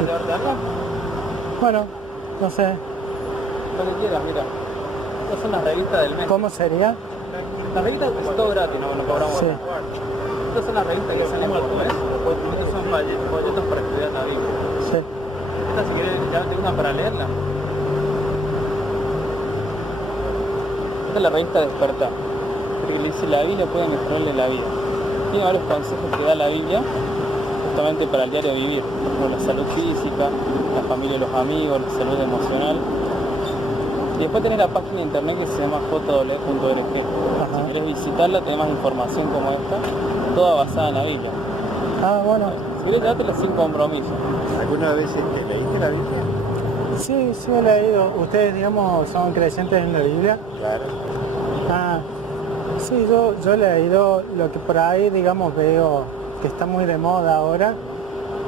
¿Quieres llevarte acá? Bueno, no sé. Lo que quieras, mira. Estas son las revistas del mes. ¿Cómo sería? Las revistas es todo gratis, no cobramos Sí. nada. Estas son las revistas que salen por mes. Estos son folletos para estudiar la Biblia. Sí. Esta, si quieres, ya tengo una para leerla. Esta es la revista Despertar. Porque le dice la Biblia puede mejorarle la vida. Tiene varios consejos que da la Biblia justamente para el diario vivir, como la salud física, la familia y los amigos, la salud emocional. Y después tenés la página de internet que se llama jw.org. Si querés visitarla, tenés más información como esta, toda basada en la Biblia. Ah, bueno. Si querés, dátela sin compromiso. ¿Alguna vez leíste la Biblia? Sí, sí he leído. ¿Ustedes, digamos, son creyentes en la Biblia? Claro. Ah, sí, yo he leído. Lo que por ahí, digamos, veo que está muy de moda ahora,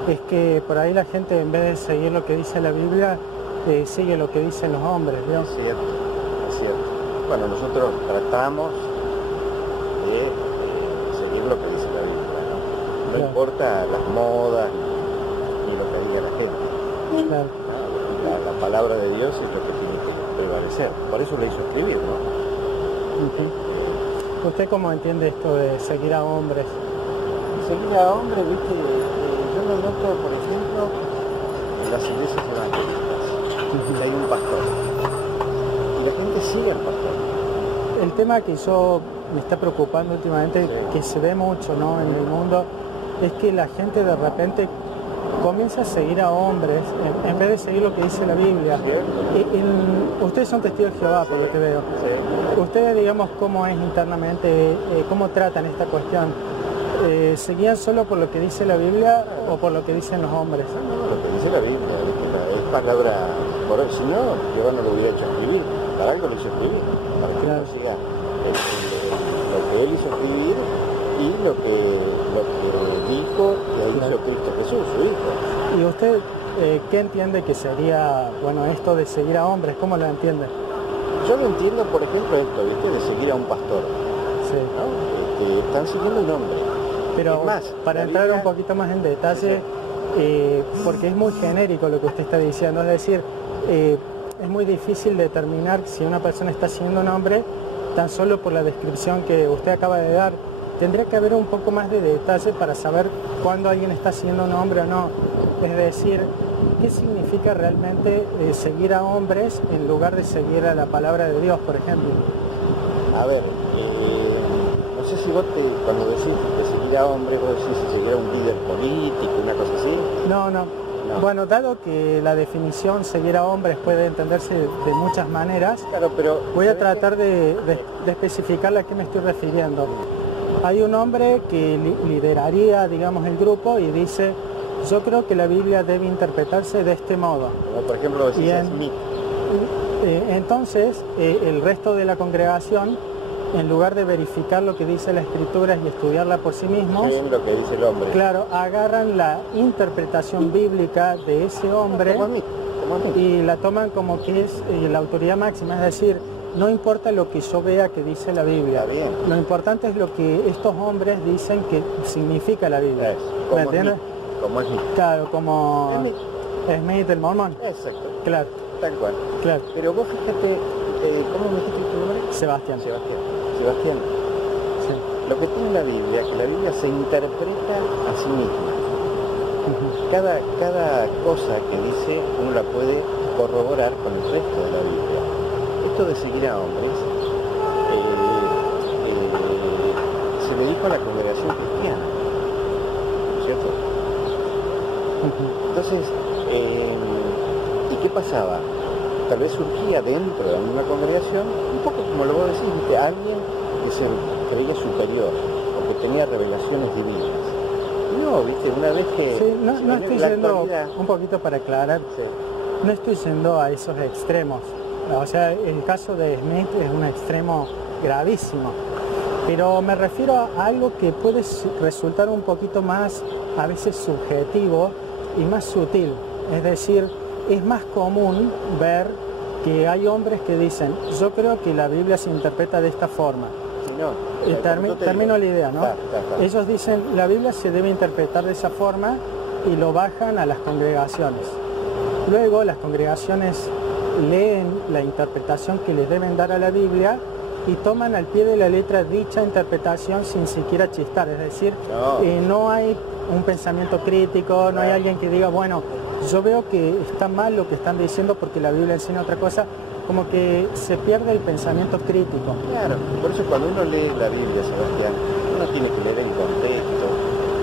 es que por ahí la gente, en vez de seguir lo que dice la Biblia, sigue lo que dicen los hombres, ¿no? Es cierto, es cierto. Bueno, nosotros tratamos de seguir lo que dice la Biblia, ¿no? No Claro. importa las modas ni lo que diga la gente. Claro. ¿No? La palabra de Dios es lo que tiene que prevalecer. Por eso lo hizo escribir, ¿no? Ujú. ¿Usted cómo entiende esto de seguir a hombres? Seguir a hombres, viste, yo lo noto, por ejemplo, en las iglesias evangélicas, que hay un pastor. Y la gente sigue al pastor. El tema que yo me está preocupando últimamente, Sí. que se ve mucho, ¿no?, en el mundo, es que la gente de repente comienza a seguir a hombres en vez de seguir lo que dice la Biblia. Ustedes son testigos de Jehová, por lo que veo. Sí. Ustedes, digamos, cómo es internamente, cómo tratan esta cuestión. ¿Seguían solo por lo que dice la Biblia o por lo que dicen los hombres? No, lo que dice la Biblia, es palabra, por eso, si no, Jehová no lo hubiera hecho escribir, para algo lo hizo escribir, para que Claro. uno siga lo que él hizo escribir y lo que dijo que hizo Cristo Jesús, su Hijo. ¿Y usted qué entiende que sería, bueno, esto de seguir a hombres? ¿Cómo lo entiende? Yo lo entiendo, por ejemplo, esto, ¿viste? De seguir a un pastor, Sí. ¿no? Están siguiendo un hombre. Pero Es más, para la entrar Biblia- un poquito más en detalle, porque es muy genérico lo que usted está diciendo, es decir, es muy difícil determinar si una persona está siguiendo un hombre tan solo por la descripción que usted acaba de dar. Tendría que haber un poco más de detalle para saber cuándo alguien está siguiendo un hombre o no. Es decir, ¿qué significa realmente seguir a hombres en lugar de seguir a la palabra de Dios, por ejemplo? A ver, no sé si vos cuando decís de seguir a hombres, vos decís de seguir a un líder político, una cosa así. No. No. Bueno, dado que la definición seguir a hombres puede entenderse de muchas maneras, Claro, pero voy a ¿sabés tratar de especificarle a qué me estoy refiriendo. Hay un hombre que lideraría, digamos, el grupo y dice, yo creo que la Biblia debe interpretarse de este modo. qué? Como por ejemplo decís Bien. Smith. Entonces, el resto de la congregación, en lugar de verificar lo que dice la Escritura y estudiarla por sí mismos, Creen lo que dice el hombre. claro, agarran la interpretación bíblica de ese hombre Como Smith, como Smith. y la toman como que es la autoridad máxima, es decir, no importa lo que yo vea que dice la Biblia, Está bien. lo importante es lo que estos hombres dicen que significa la Biblia. Es, ¿Me como entiendes? Smith. Como Smith. Claro, como Smith el mormón. Exacto, Claro, tal cual. claro. Pero vos fíjate, ¿cómo me dijiste tu nombre? Sebastián. Sebastián. Sí. Lo que tiene la Biblia, que la Biblia se interpreta a sí misma. Ujú. Cada cosa que dice uno la puede corroborar con el resto de la Biblia. Esto de seguir a hombres se le dijo a la congregación cristiana, ¿cierto? Ujú. Entonces, ¿y qué pasaba? Tal vez surgía dentro de una congregación, un poco como lo vos decís, ¿viste? Alguien que se creía superior o que tenía revelaciones divinas. No, ¿viste? Una vez que... Sí, no en estoy la yendo, actualidad- un poquito para aclarar, Sí. no estoy yendo a esos extremos. O sea, el caso de Smith es un extremo gravísimo. Pero me refiero a algo que puede resultar un poquito más, a veces subjetivo y más sutil. Es decir, es más común ver que hay hombres que dicen, yo creo que la Biblia se interpreta de esta forma. Si no, Termino la idea, ¿no? Está. Ellos dicen, la Biblia se debe interpretar de esa forma y lo bajan a las congregaciones. Luego las congregaciones leen la interpretación que les deben dar a la Biblia y toman al pie de la letra dicha interpretación sin siquiera chistar, es decir, no hay un pensamiento crítico, no hay alguien que diga, bueno, yo veo que está mal lo que están diciendo porque la Biblia enseña otra cosa, como que se pierde el pensamiento crítico. Claro, por eso cuando uno lee la Biblia, Sebastián, uno tiene que leer en contexto,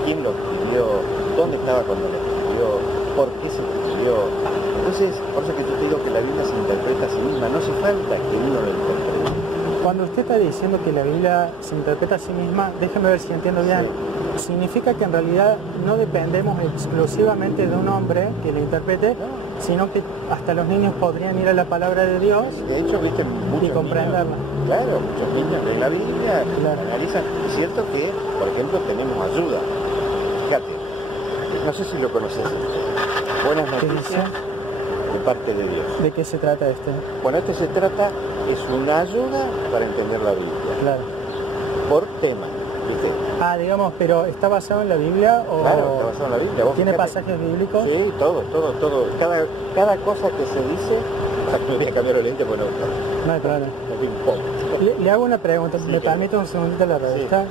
quién lo escribió, dónde estaba cuando lo escribió, por qué se escribió. Entonces, por eso que yo te digo que la Biblia se interpreta a sí misma, no hace falta que uno lo interprete. Cuando usted está diciendo que la Biblia se interpreta a sí misma, déjeme ver si entiendo bien, significa que en realidad no dependemos exclusivamente de un hombre que la interprete, sino que hasta los niños podrían ir a la palabra de Dios de hecho, viste, y comprenderla. Claro, muchos niños leen la Biblia, analizan. Es cierto que, por ejemplo, tenemos ayuda. Fíjate, no sé si lo conoces. Buenas noticias de parte de Dios. ¿De qué se trata este? Bueno, se trata, es una ayuda para entender la Biblia. Claro. Por tema, ¿viste? Digamos, pero ¿está basado en la Biblia o...? Claro, está basado en la Biblia. ¿Vos ¿Tiene fíjate? pasajes bíblicos? Sí, todo. Cada cosa que se dice... Me voy a cambiar los lentes, bueno, No hay problema. me importa. Le hago una pregunta, Sí, ¿me permite un segundito la revista?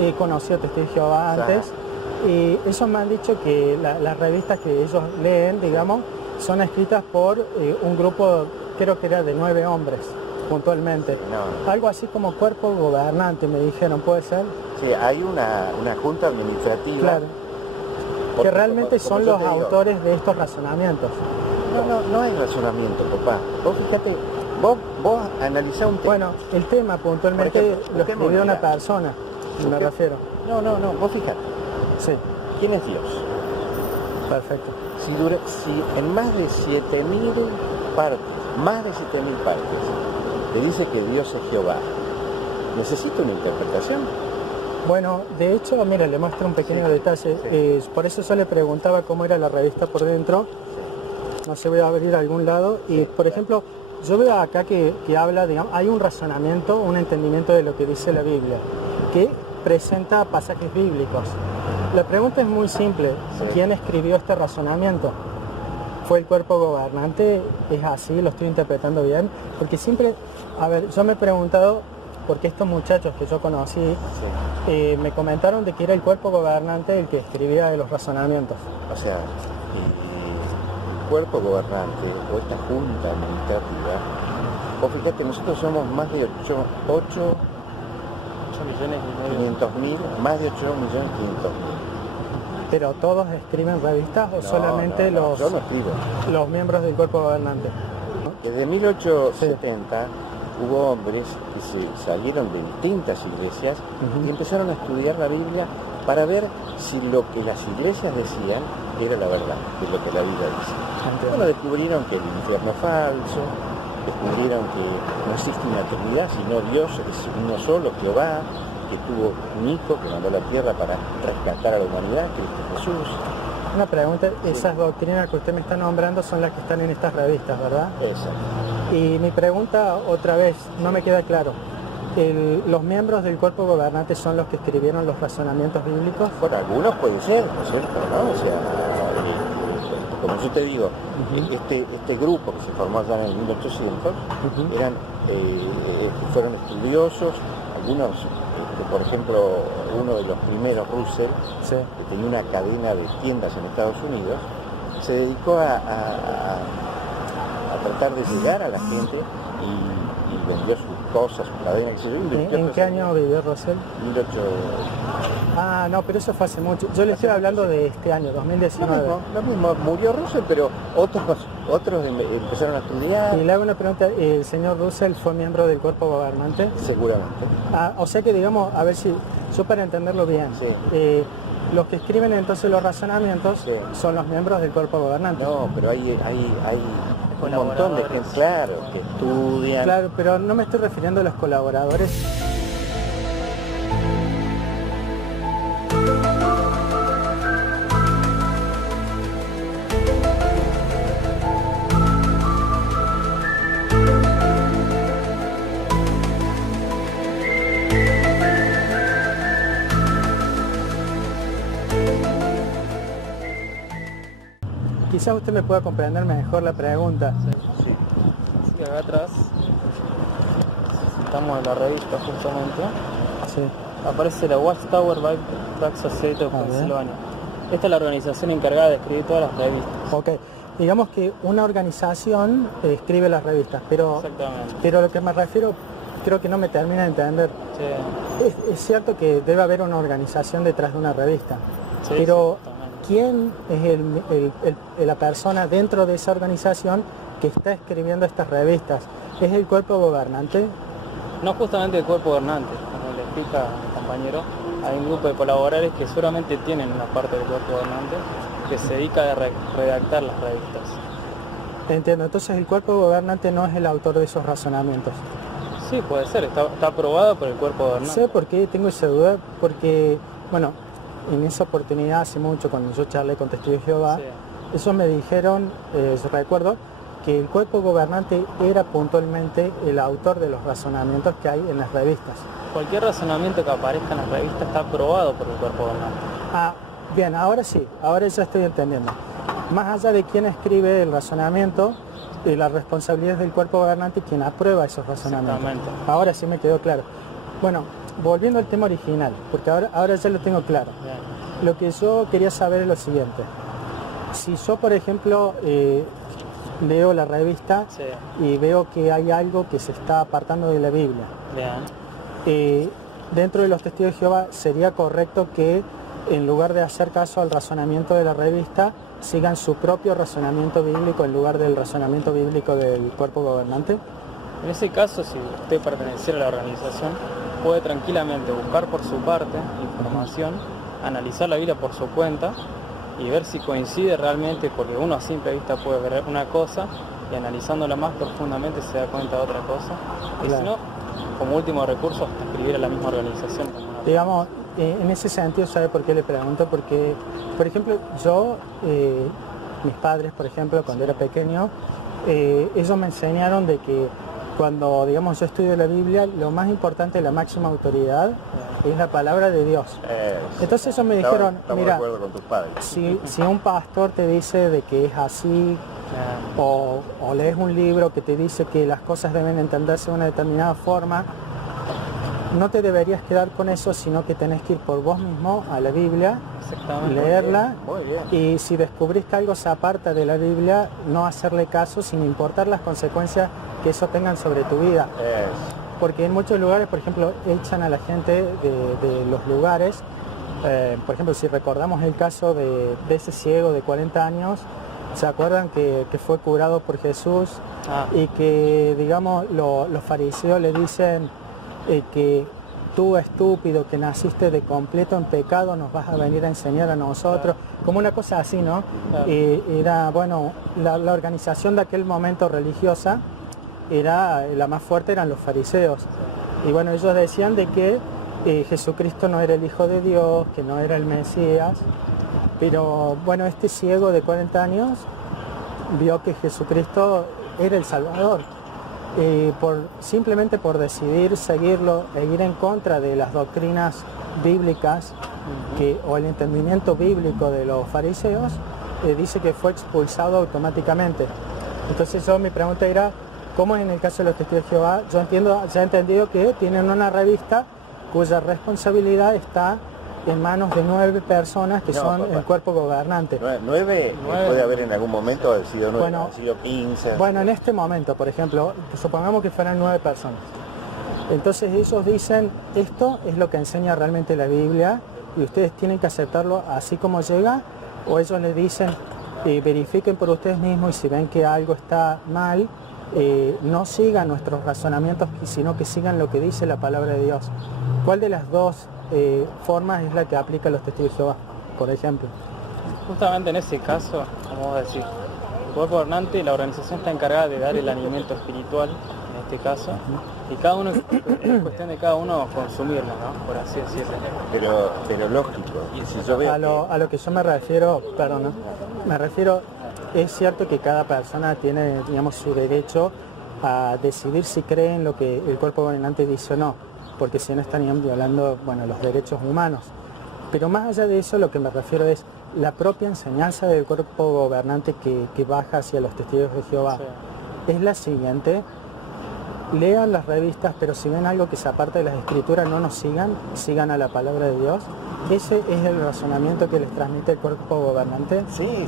He conocido a Testigos de Jehová antes y ellos me han dicho que las revistas que ellos leen, digamos, son escritas por un grupo, creo que era de 9 hombres, puntualmente. No. Algo así como cuerpo gobernante, me dijeron, ¿puede ser? Sí, hay una junta administrativa. Claro. Porque Que realmente como son yo los te digo, autores de estos razonamientos. No hay razonamiento, papá. Vos fíjate, vos analizá un tema. Bueno, el tema puntualmente Por ejemplo, lo escribió una mira. persona, me refiero. No, vos fíjate. Sí, ¿Quién es Dios? perfecto. Si en más de 7.000 partes, te dice que Dios es Jehová, ¿necesita una interpretación? Bueno, de hecho, mira, le muestro un pequeño detalle. Por eso yo le preguntaba cómo era la revista por dentro. No sé, voy a abrir a algún lado. Y, por ejemplo, yo veo acá que habla, digamos, hay un razonamiento, un entendimiento de lo que dice la Biblia, que presenta pasajes bíblicos. La pregunta es muy simple. ¿Quién escribió este razonamiento? ¿Fue el cuerpo gobernante? ¿Es así? ¿Lo estoy interpretando bien? Porque siempre, a ver, yo me he preguntado, porque estos muchachos que yo conocí me comentaron de que era el cuerpo gobernante el que escribía de los razonamientos. O sea, el cuerpo gobernante o esta junta administrativa, vos fíjate, nosotros somos más de 8 millones y medio. 500.000, más de 8.500.000. ¿Pero todos escriben revistas o solamente yo no escribo. los miembros del cuerpo gobernante? Desde 1870 hubo hombres que se salieron de distintas iglesias y empezaron a estudiar la Biblia para ver si lo que las iglesias decían era la verdad, que es lo que la Biblia dice. Bueno, descubrieron que el infierno es falso, descubrieron que no existe una Trinidad, sino Dios es uno solo, Jehová, que tuvo un hijo que mandó a la tierra para rescatar a la humanidad, Cristo Jesús. Una pregunta, esas doctrinas que usted me está nombrando son las que están en estas revistas, ¿verdad? Exacto. Y mi pregunta otra vez, no me queda claro. ¿Los miembros del cuerpo gobernante son los que escribieron los razonamientos bíblicos? Bueno, algunos puede ser, ¿no es cierto? ¿No? O sea, como yo te digo, este grupo que se formó allá en el 1800 fueron estudiosos, algunos, por ejemplo, uno de los primeros, Russell, que tenía una cadena de tiendas en Estados Unidos, se dedicó a tratar de llegar a la gente y vendió sus cosas, su cadena, qué sé yo. ¿En qué año vivió Russell? 1800. Ah, no, pero eso fue hace mucho. Yo le estoy hablando de este año, 2019. Lo mismo, murió Russell, pero otros empezaron a estudiar. Y le hago una pregunta, ¿el señor Russell fue miembro del cuerpo gobernante? Seguramente. O sea que, digamos, a ver si, yo para entenderlo bien, los que escriben entonces los razonamientos son los miembros del cuerpo gobernante. No, pero hay un montón de gente, claro, que estudian. Claro, pero no me estoy refiriendo a los colaboradores. quizás usted me pueda comprender mejor la pregunta. Sí. Así que acá atrás, estamos en la revista justamente, Sí. aparece la Watchtower Back Society of A ver. Pennsylvania. Esta es la organización encargada de escribir todas las revistas. Ok. Digamos que una organización escribe las revistas, pero Exactamente. a lo que me refiero, creo que no me termina de entender. Sí, Es cierto que debe haber una organización detrás de una revista, sí, pero exactamente. ¿quién es la persona dentro de esa organización que está escribiendo estas revistas? ¿Es el cuerpo gobernante? No justamente el cuerpo gobernante, como le explica el compañero, hay un grupo de colaboradores que seguramente tienen una parte del cuerpo gobernante que se dedica a redactar las revistas. Entiendo, entonces el cuerpo gobernante no es el autor de esos razonamientos. Sí, puede ser, está aprobado por el cuerpo gobernante. ¿Sé por qué tengo esa duda? Porque, bueno, en esa oportunidad hace mucho, cuando yo charlé con Testigos de Jehová, Sí. ellos me dijeron, yo recuerdo, que el cuerpo gobernante era puntualmente el autor de los razonamientos que hay en las revistas. Cualquier razonamiento que aparezca en las revistas está aprobado por el cuerpo gobernante. Ah, bien, ahora sí, ahora ya estoy entendiendo. Más allá de quién escribe el razonamiento, la responsabilidad es del cuerpo gobernante quien aprueba esos razonamientos. Exactamente. Ahora sí me quedó claro. Bueno, volviendo al tema original, porque ahora ya lo tengo claro. Bien. Lo que yo quería saber es lo siguiente. Si yo, por ejemplo, leo la revista Sí, y veo que hay algo que se está apartando de la Biblia, bien. dentro de los testigos de Jehová, ¿sería correcto que en lugar de hacer caso al razonamiento de la revista, sigan su propio razonamiento bíblico en lugar del razonamiento bíblico del cuerpo gobernante? En ese caso, si usted perteneciera a la organización, puede tranquilamente buscar por su parte información, analizar la Biblia por su cuenta y ver si coincide realmente, porque uno a simple vista puede ver una cosa y analizándola más profundamente se da cuenta de otra cosa. Y Claro. si no, como último recurso, hasta escribir a la misma organización. Digamos, en ese sentido, ¿sabe por qué le pregunto? Porque, por ejemplo, yo, mis padres, por ejemplo, cuando era pequeño, ellos me enseñaron de que cuando, digamos, yo estudio la Biblia, lo más importante, la máxima autoridad, es la palabra de Dios. Entonces ellos me dijeron, estamos mira, de acuerdo con tus padres. si un pastor te dice de que es así, o lees un libro que te dice que las cosas deben entenderse de una determinada forma, no te deberías quedar con eso, sino que tenés que ir por vos mismo a la Biblia, Exactamente. leerla, Muy bien. y si descubrís que algo se aparta de la Biblia, no hacerle caso sin importar las consecuencias que eso tengan sobre tu vida. Porque en muchos lugares, por ejemplo, echan a la gente de los lugares. Por ejemplo, si recordamos el caso de ese ciego de 40 años, ¿se acuerdan que fue curado por Jesús? Y que, digamos, los fariseos le dicen que tú, estúpido, que naciste de completo en pecado, nos vas a venir a enseñar a nosotros, como una cosa así, ¿no? Claro. Era, bueno, la organización de aquel momento religiosa, la más fuerte eran los fariseos. Y bueno, ellos decían de que Jesucristo no era el Hijo de Dios, que no era el Mesías, pero bueno, este ciego de 40 años vio que Jesucristo era el Salvador. Simplemente por decidir seguirlo e ir en contra de las doctrinas bíblicas o el entendimiento bíblico de los fariseos, dice que fue expulsado automáticamente. Entonces mi pregunta era, ¿cómo es en el caso de los testigos de Jehová? Yo ya he entendido que tienen una revista cuya responsabilidad está en manos de 9 personas que son el cuerpo gobernante. 9 puede haber en algún momento, ha sido 9, Bueno, ha sido 15. Bueno, en este momento, por ejemplo, supongamos que fueran 9 personas. Entonces ellos dicen, esto es lo que enseña realmente la Biblia y ustedes tienen que aceptarlo así como llega, o ellos les dicen, verifiquen por ustedes mismos y si ven que algo está mal, no sigan nuestros razonamientos, sino que sigan lo que dice la palabra de Dios. ¿Cuál de las dos formas es la que aplica los testigos de Jehová, por ejemplo? Justamente en ese caso, como vos decís, el cuerpo gobernante, la organización está encargada de dar el alimento espiritual, en este caso, y cada uno, es cuestión de cada uno consumirlo, ¿no? Por así decirlo. Pero lógico. Y si yo veo A lo que yo me refiero, perdón, me refiero, es cierto que cada persona tiene, digamos, su derecho a decidir si cree en lo que el cuerpo gobernante dice o no, porque si no estarían violando, bueno, los derechos humanos. Pero más allá de eso, lo que me refiero es la propia enseñanza del cuerpo gobernante que baja hacia los testigos de Jehová. Sí. Es la siguiente: lean las revistas, pero si ven algo que se aparta de las escrituras, no nos sigan a la palabra de Dios. Ese es el razonamiento que les transmite el cuerpo gobernante. Sí,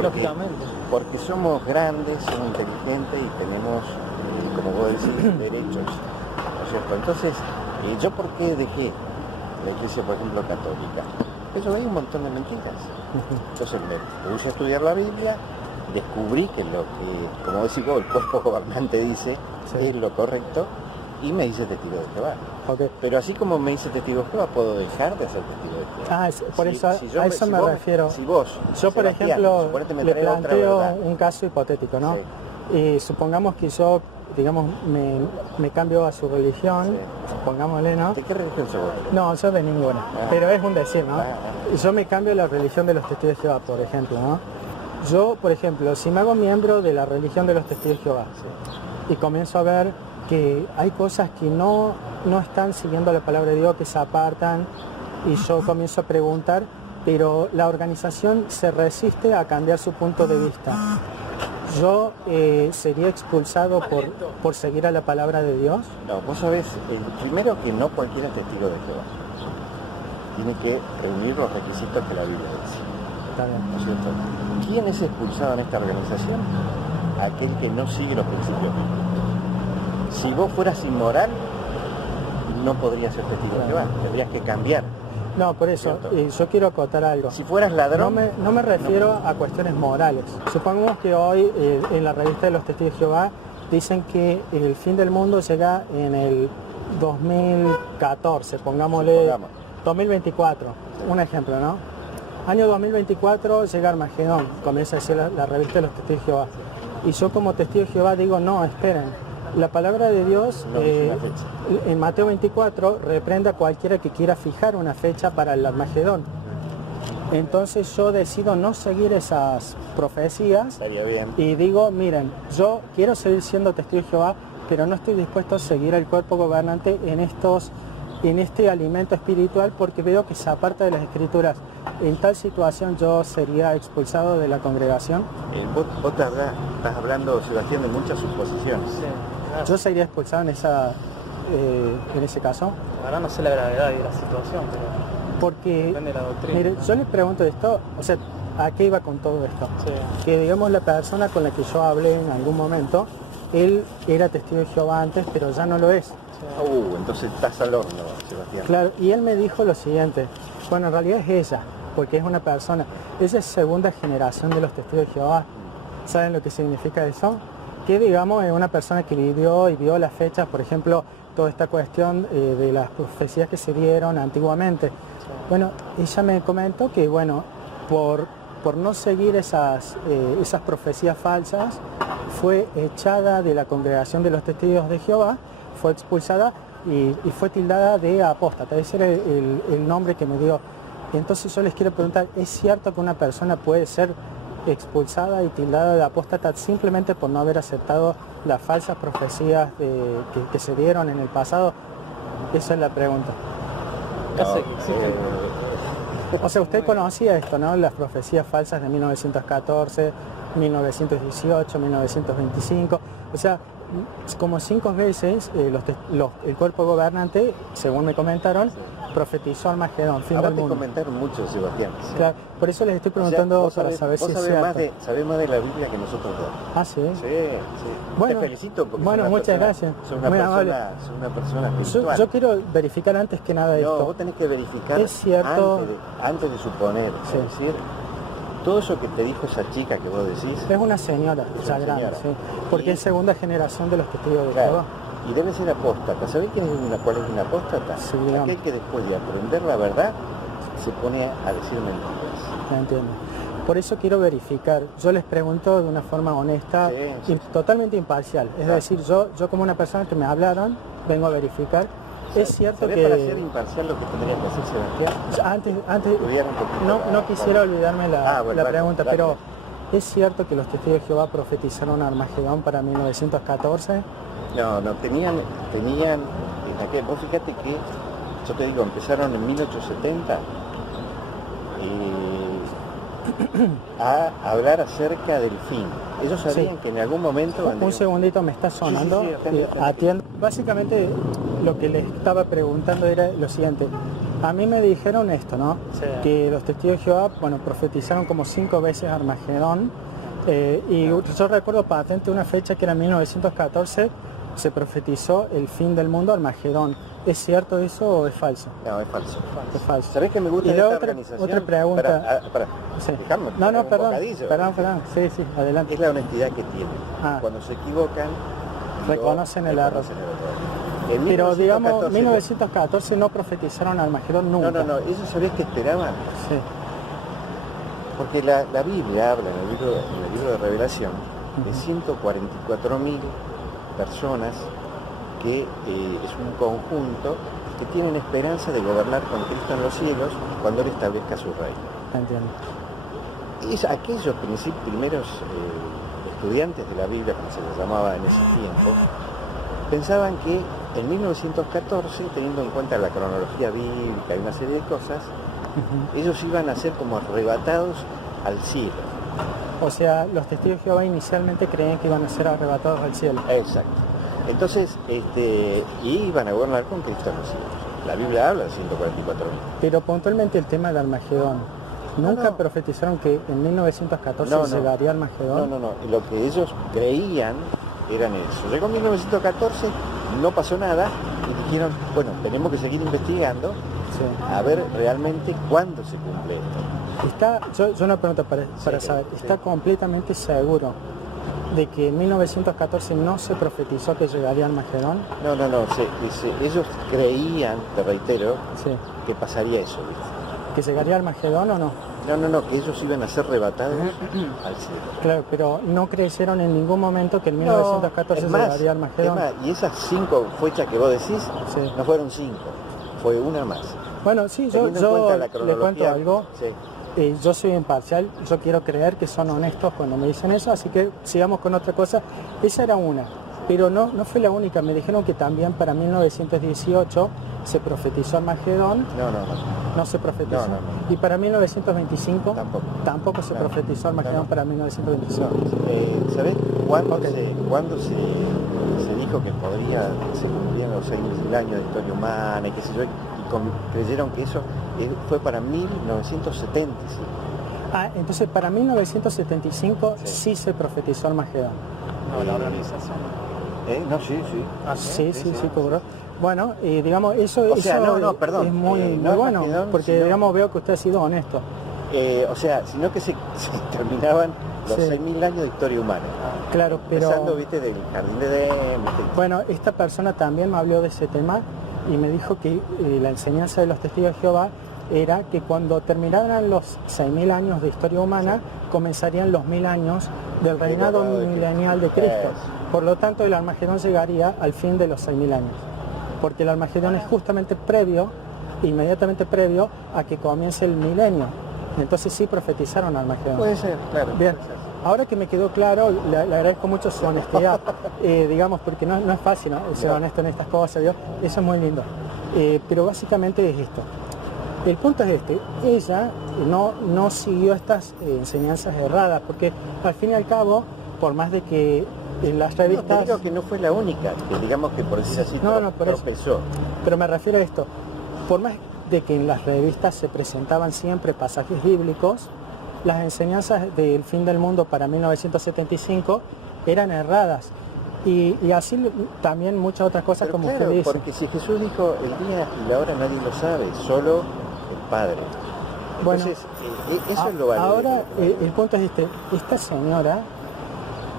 Lógicamente. porque somos grandes, somos inteligentes y tenemos, como vos decís, derechos, ¿no es cierto? Entonces, ¿yo por qué dejé la iglesia, por ejemplo, católica? Yo veía un montón de mentiras. Entonces me puse a estudiar la Biblia, descubrí que lo que, como decís vos, el cuerpo gobernante dice, Sí. es lo correcto, y me hice testigo de Jehová. Okay. Pero así como me hice testigo de Jehová, puedo dejar de ser testigo de Jehová. Por eso, a eso me refiero. Si vos, Yo, por Sebastián, ejemplo, suponete me le traes otra planteo verdad. un caso hipotético, ¿no? Sí. Y supongamos que yo, digamos, me cambio a su religión, Sí. supongámosle, ¿no? ¿De qué religión sos vos? No, yo de ninguna, pero es un decir, ¿no? Ah. Yo me cambio a la religión de los testigos de Jehová, por ejemplo, ¿no? Yo, por ejemplo, si me hago miembro de la religión de los testigos de Jehová y comienzo a ver que hay cosas que no están siguiendo la palabra de Dios, que se apartan, y yo comienzo a preguntar, pero la organización se resiste a cambiar su punto de vista. ¿Yo sería expulsado por seguir a la palabra de Dios? No, vos sabés, primero que no cualquiera es testigo de Jehová. Tiene que reunir los requisitos que la Biblia dice. Está bien. ¿No es cierto? ¿Quién es expulsado en esta organización? Aquel que no sigue los principios bíblicos. Si vos fueras inmoral, no podrías ser testigo de Jehová. Tendrías que cambiar. No, por eso, ¿Cierto? yo quiero acotar algo. Si fueras ladrón... No me refiero a cuestiones morales. Supongamos que hoy en la revista de los Testigos de Jehová dicen que el fin del mundo llega en el 2014, pongámosle Supongamos. 2024, un ejemplo, ¿no? Año 2024 llega Armagedón, comienza a decir la revista de los Testigos de Jehová. Y yo como testigo de Jehová digo, no, esperen. La palabra de Dios No dice una fecha. en Mateo 24 reprende a cualquiera que quiera fijar una fecha para el Armagedón. Entonces yo decido no seguir esas profecías Estaría bien. y digo, miren, yo quiero seguir siendo testigo de Jehová, pero no estoy dispuesto a seguir al cuerpo gobernante en este alimento espiritual porque veo que se aparta de las escrituras. En tal situación yo sería expulsado de la congregación. Vos estás hablando, Sebastián, de muchas suposiciones. Yo sería expulsado en ese caso. La verdad no sé la gravedad de la situación, pero Porque, depende de la doctrina. mire, yo les pregunto esto, o sea, ¿a qué iba con todo esto? Sí. Que digamos la persona con la que yo hablé en algún momento, él era testigo de Jehová antes, pero ya no lo es. Entonces estás al horno, Sebastián. Claro, y él me dijo lo siguiente, bueno, en realidad es ella, porque es una persona, ella es segunda generación de los testigos de Jehová. ¿Saben lo que significa eso? Que digamos es una persona que vivió y vio las fechas, por ejemplo, toda esta cuestión de las profecías que se dieron antiguamente. Bueno, ella me comentó que, bueno, por no seguir esas profecías falsas, fue echada de la congregación de los testigos de Jehová, fue expulsada y fue tildada de apóstata. Ese era el nombre que me dio. Y entonces yo les quiero preguntar, ¿es cierto que una persona puede ser expulsada y tildada de apóstata simplemente por no haber aceptado las falsas profecías que se dieron en el pasado? Esa es la pregunta. Casi que existen. O sea, usted conocía esto, ¿no? Las profecías falsas de 1914, 1918, 1925. O sea, como 5 veces el cuerpo gobernante, según me comentaron, profetizó Armagedón, fin A vos del te mundo. comentaron mucho, Sebastián. Claro, por eso les estoy preguntando vos para sabés- saber vos si es sabés cierto. sabés más de la Biblia que nosotros dos. Ah, sí. Sí. Bueno, te felicito porque bueno, sos una muchas persona- gracias. Sos una Muy persona, sos una persona espiritual. Yo quiero verificar antes que nada No, esto. vos tenés que verificar Es cierto. antes de suponer. Sí. Es decir, todo eso que te dijo esa chica que vos decís, Es una señora, Es ya una grande, señora. sí. Porque Y- es segunda generación de los testigos de claro, Jehová. y debe ser apóstata. ¿Sabés cuál es una apóstata? Sí, digamos. Aquel que después de aprender la verdad se pone a decir mentiras. Ya entiendo. Por eso quiero verificar. Yo les pregunto de una forma honesta, Sí. totalmente imparcial. Es Claro. decir, yo como una persona que me hablaron, vengo a verificar. Es cierto ¿Sabés para ser que imparcial lo que tendría que hacer, Sebastián? antes Estudiar un poquito no quisiera olvidarme la bueno, la dale, pregunta, dale. pero ¿es cierto que los testigos de Jehová profetizaron Armagedón para 1914? No, tenían en aquel, vos fíjate que yo te digo, empezaron en 1870 a hablar acerca del fin. Ellos sabían que en algún momento... Un segundito, me está sonando. Sí, atiendo. Básicamente lo que les estaba preguntando era lo siguiente. A mí me dijeron esto, ¿no? Sí. Que los testigos de Jehová, bueno, profetizaron como 5 veces Armagedón. Y yo recuerdo patente una fecha que era 1914, se profetizó el fin del mundo, Armagedón. ¿Es cierto eso o es falso? No, es falso. Es falso. ¿Sabés que me gusta Y esta otra organización? pregunta. Sí. No, perdón. Sí, adelante. Es la honestidad que tienen. Cuando se equivocan, reconocen el error. En Pero 1914, digamos, 1914 no profetizaron Armagedón nunca. No, ellos sabés que esperaban. Sí. Porque la Biblia habla en el libro de Revelación de 144.000 personas que es un conjunto que tienen esperanza de gobernar con Cristo en los cielos cuando Él establezca su reino. Entiendo. Y aquellos primeros estudiantes de la Biblia, como se les llamaba en ese tiempo, pensaban que en 1914, teniendo en cuenta la cronología bíblica y una serie de cosas, ellos iban a ser como arrebatados al cielo. O sea, los testigos de Jehová inicialmente creían que iban a ser arrebatados al cielo. Exacto. Entonces, iban a gobernar con Cristo en los cielos. La Biblia habla de 144.000. Pero puntualmente el tema de Armagedón. ¿Nunca profetizaron que en 1914 llegaría Armagedón? No. Lo que ellos creían eran eso. Llegó 1914, no pasó nada y dijeron, bueno, tenemos que seguir investigando a ver realmente cuándo se cumple esto. Yo una pregunta para saber. ¿Está completamente seguro de que en 1914 no se profetizó que llegaría Armagedón? No. Ellos creían, te reitero, que pasaría eso, ¿viste? ¿Que llegaría Armagedón o no? No, que ellos iban a ser arrebatados al cielo. Claro, pero no creyeron en ningún momento que en 1914 llegaría Armagedón. Y esas 5 fechas que vos decís, no fueron 5, fue una más. Bueno, sí, yo le cuento algo. Yo soy imparcial, yo quiero creer que son honestos cuando me dicen eso, así que sigamos con otra cosa. Esa era una, pero no fue la única. Me dijeron que también para 1918 se profetizó Armagedón. No se profetizó. Y para 1925 tampoco se profetizó Armagedón para 1925. ¿Sabés cuándo se dijo que se cumplían los 6.000 años de historia humana y qué sé yo? Creyeron que eso fue para 1975. Entonces para 1975 sí se profetizó Armagedón. No, la organización. Sí, cobró. Bueno, digamos, eso perdón, es muy bueno, porque digamos veo que usted ha sido honesto. Sino que se terminaban los 6.000 años de historia humana. Claro, pero... Empezando, viste, del Jardín de Edén. Bueno, esta persona también me habló de ese tema y me dijo que la enseñanza de los testigos de Jehová era que cuando terminaran los 6.000 años de historia humana, comenzarían los 1.000 años del reinado milenial de Cristo. Por lo tanto, el Armagedón llegaría al fin de los 6.000 años. Porque el Armagedón es justamente inmediatamente previo a que comience el milenio. Entonces sí profetizaron Armagedón. Puede ser, claro. Bien, ahora que me quedó claro, le agradezco mucho su honestidad, digamos, porque no es fácil, ¿no? Ser honesto en estas cosas, ¿vio? Eso es muy lindo. Pero básicamente es esto. El punto es este, ella no siguió estas enseñanzas erradas, porque al fin y al cabo, por más de que en las revistas... No, digo que no fue la única, que digamos que por decir así tropezó. Pero me refiero a esto, por más de que en las revistas se presentaban siempre pasajes bíblicos, las enseñanzas del fin del mundo para 1975 eran erradas. Y así también muchas otras cosas. Pero como usted dice. Porque si Jesús dijo, el día y la hora nadie lo sabe, solo el Padre. Entonces, eso es lo válido. Ahora, el punto es este. Esta señora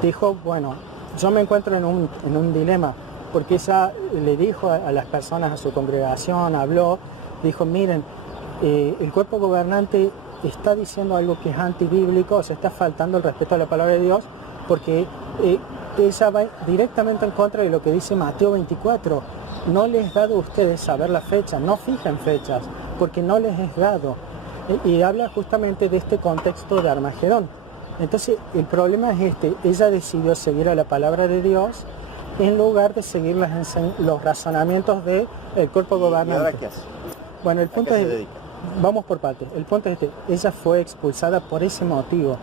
dijo, bueno, yo me encuentro en un dilema, porque ella le dijo a las personas, a su congregación, habló, dijo, miren, el cuerpo gobernante está diciendo algo que es antibíblico, se está faltando el respeto a la palabra de Dios, porque ella va directamente en contra de lo que dice Mateo 24. No les he dado a ustedes saber la fecha, no fijan fechas, porque no les es dado. Y habla justamente de este contexto de Armagedón. Entonces, el problema es este, ella decidió seguir a la palabra de Dios en lugar de seguir los razonamientos del cuerpo ¿Y ahora gobernante. qué hace? Bueno, el ¿A punto qué se es, dedica? vamos por partes. El punto es que ella fue expulsada por ese motivo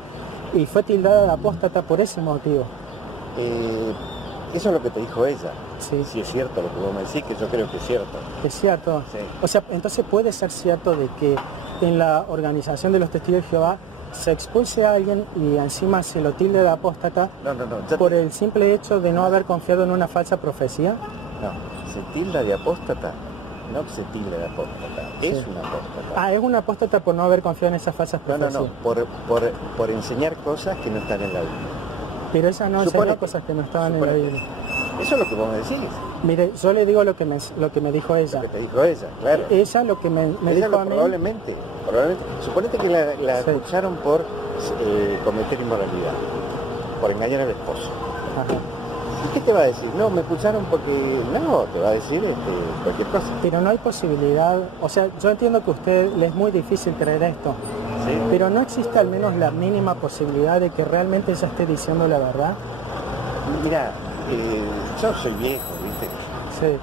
y fue tildada de apóstata por ese motivo. Eso es lo que te dijo ella. Sí. Si es cierto lo que vos me decís, que yo creo que es cierto. Es cierto. Sí. O sea, entonces puede ser cierto de que en la organización de los testigos de Jehová se expulse a alguien y encima se lo tilde de apóstata No, ya por el simple hecho de no haber confiado en una falsa profecía. No, se tilda de apóstata, no se tilda de apóstata, es Sí. una apóstata. Ah, es una apóstata por no haber confiado en esas falsas profecías. No, por enseñar cosas que no están en la Biblia. Pero ella no enseñó Suponete. cosas que no estaban en la Suponete. Biblia. Eso es lo que vos me decís, Mire, yo le digo lo que me dijo lo ella. que te dijo ella, claro. Ella lo que me Ella dijo a mí. probablemente. Suponete que la Sí. escucharon por cometer inmoralidad, por engañar al esposo. Ajá. ¿Y qué te va a decir? No, me escucharon porque... No, te va a decir cualquier cosa. Pero no hay posibilidad, o sea, yo entiendo que a usted le es muy difícil creer esto, ¿Sí? pero no existe al menos la mínima posibilidad de que realmente ella esté diciendo la verdad. Mira, yo soy viejo, ¿viste? Sí,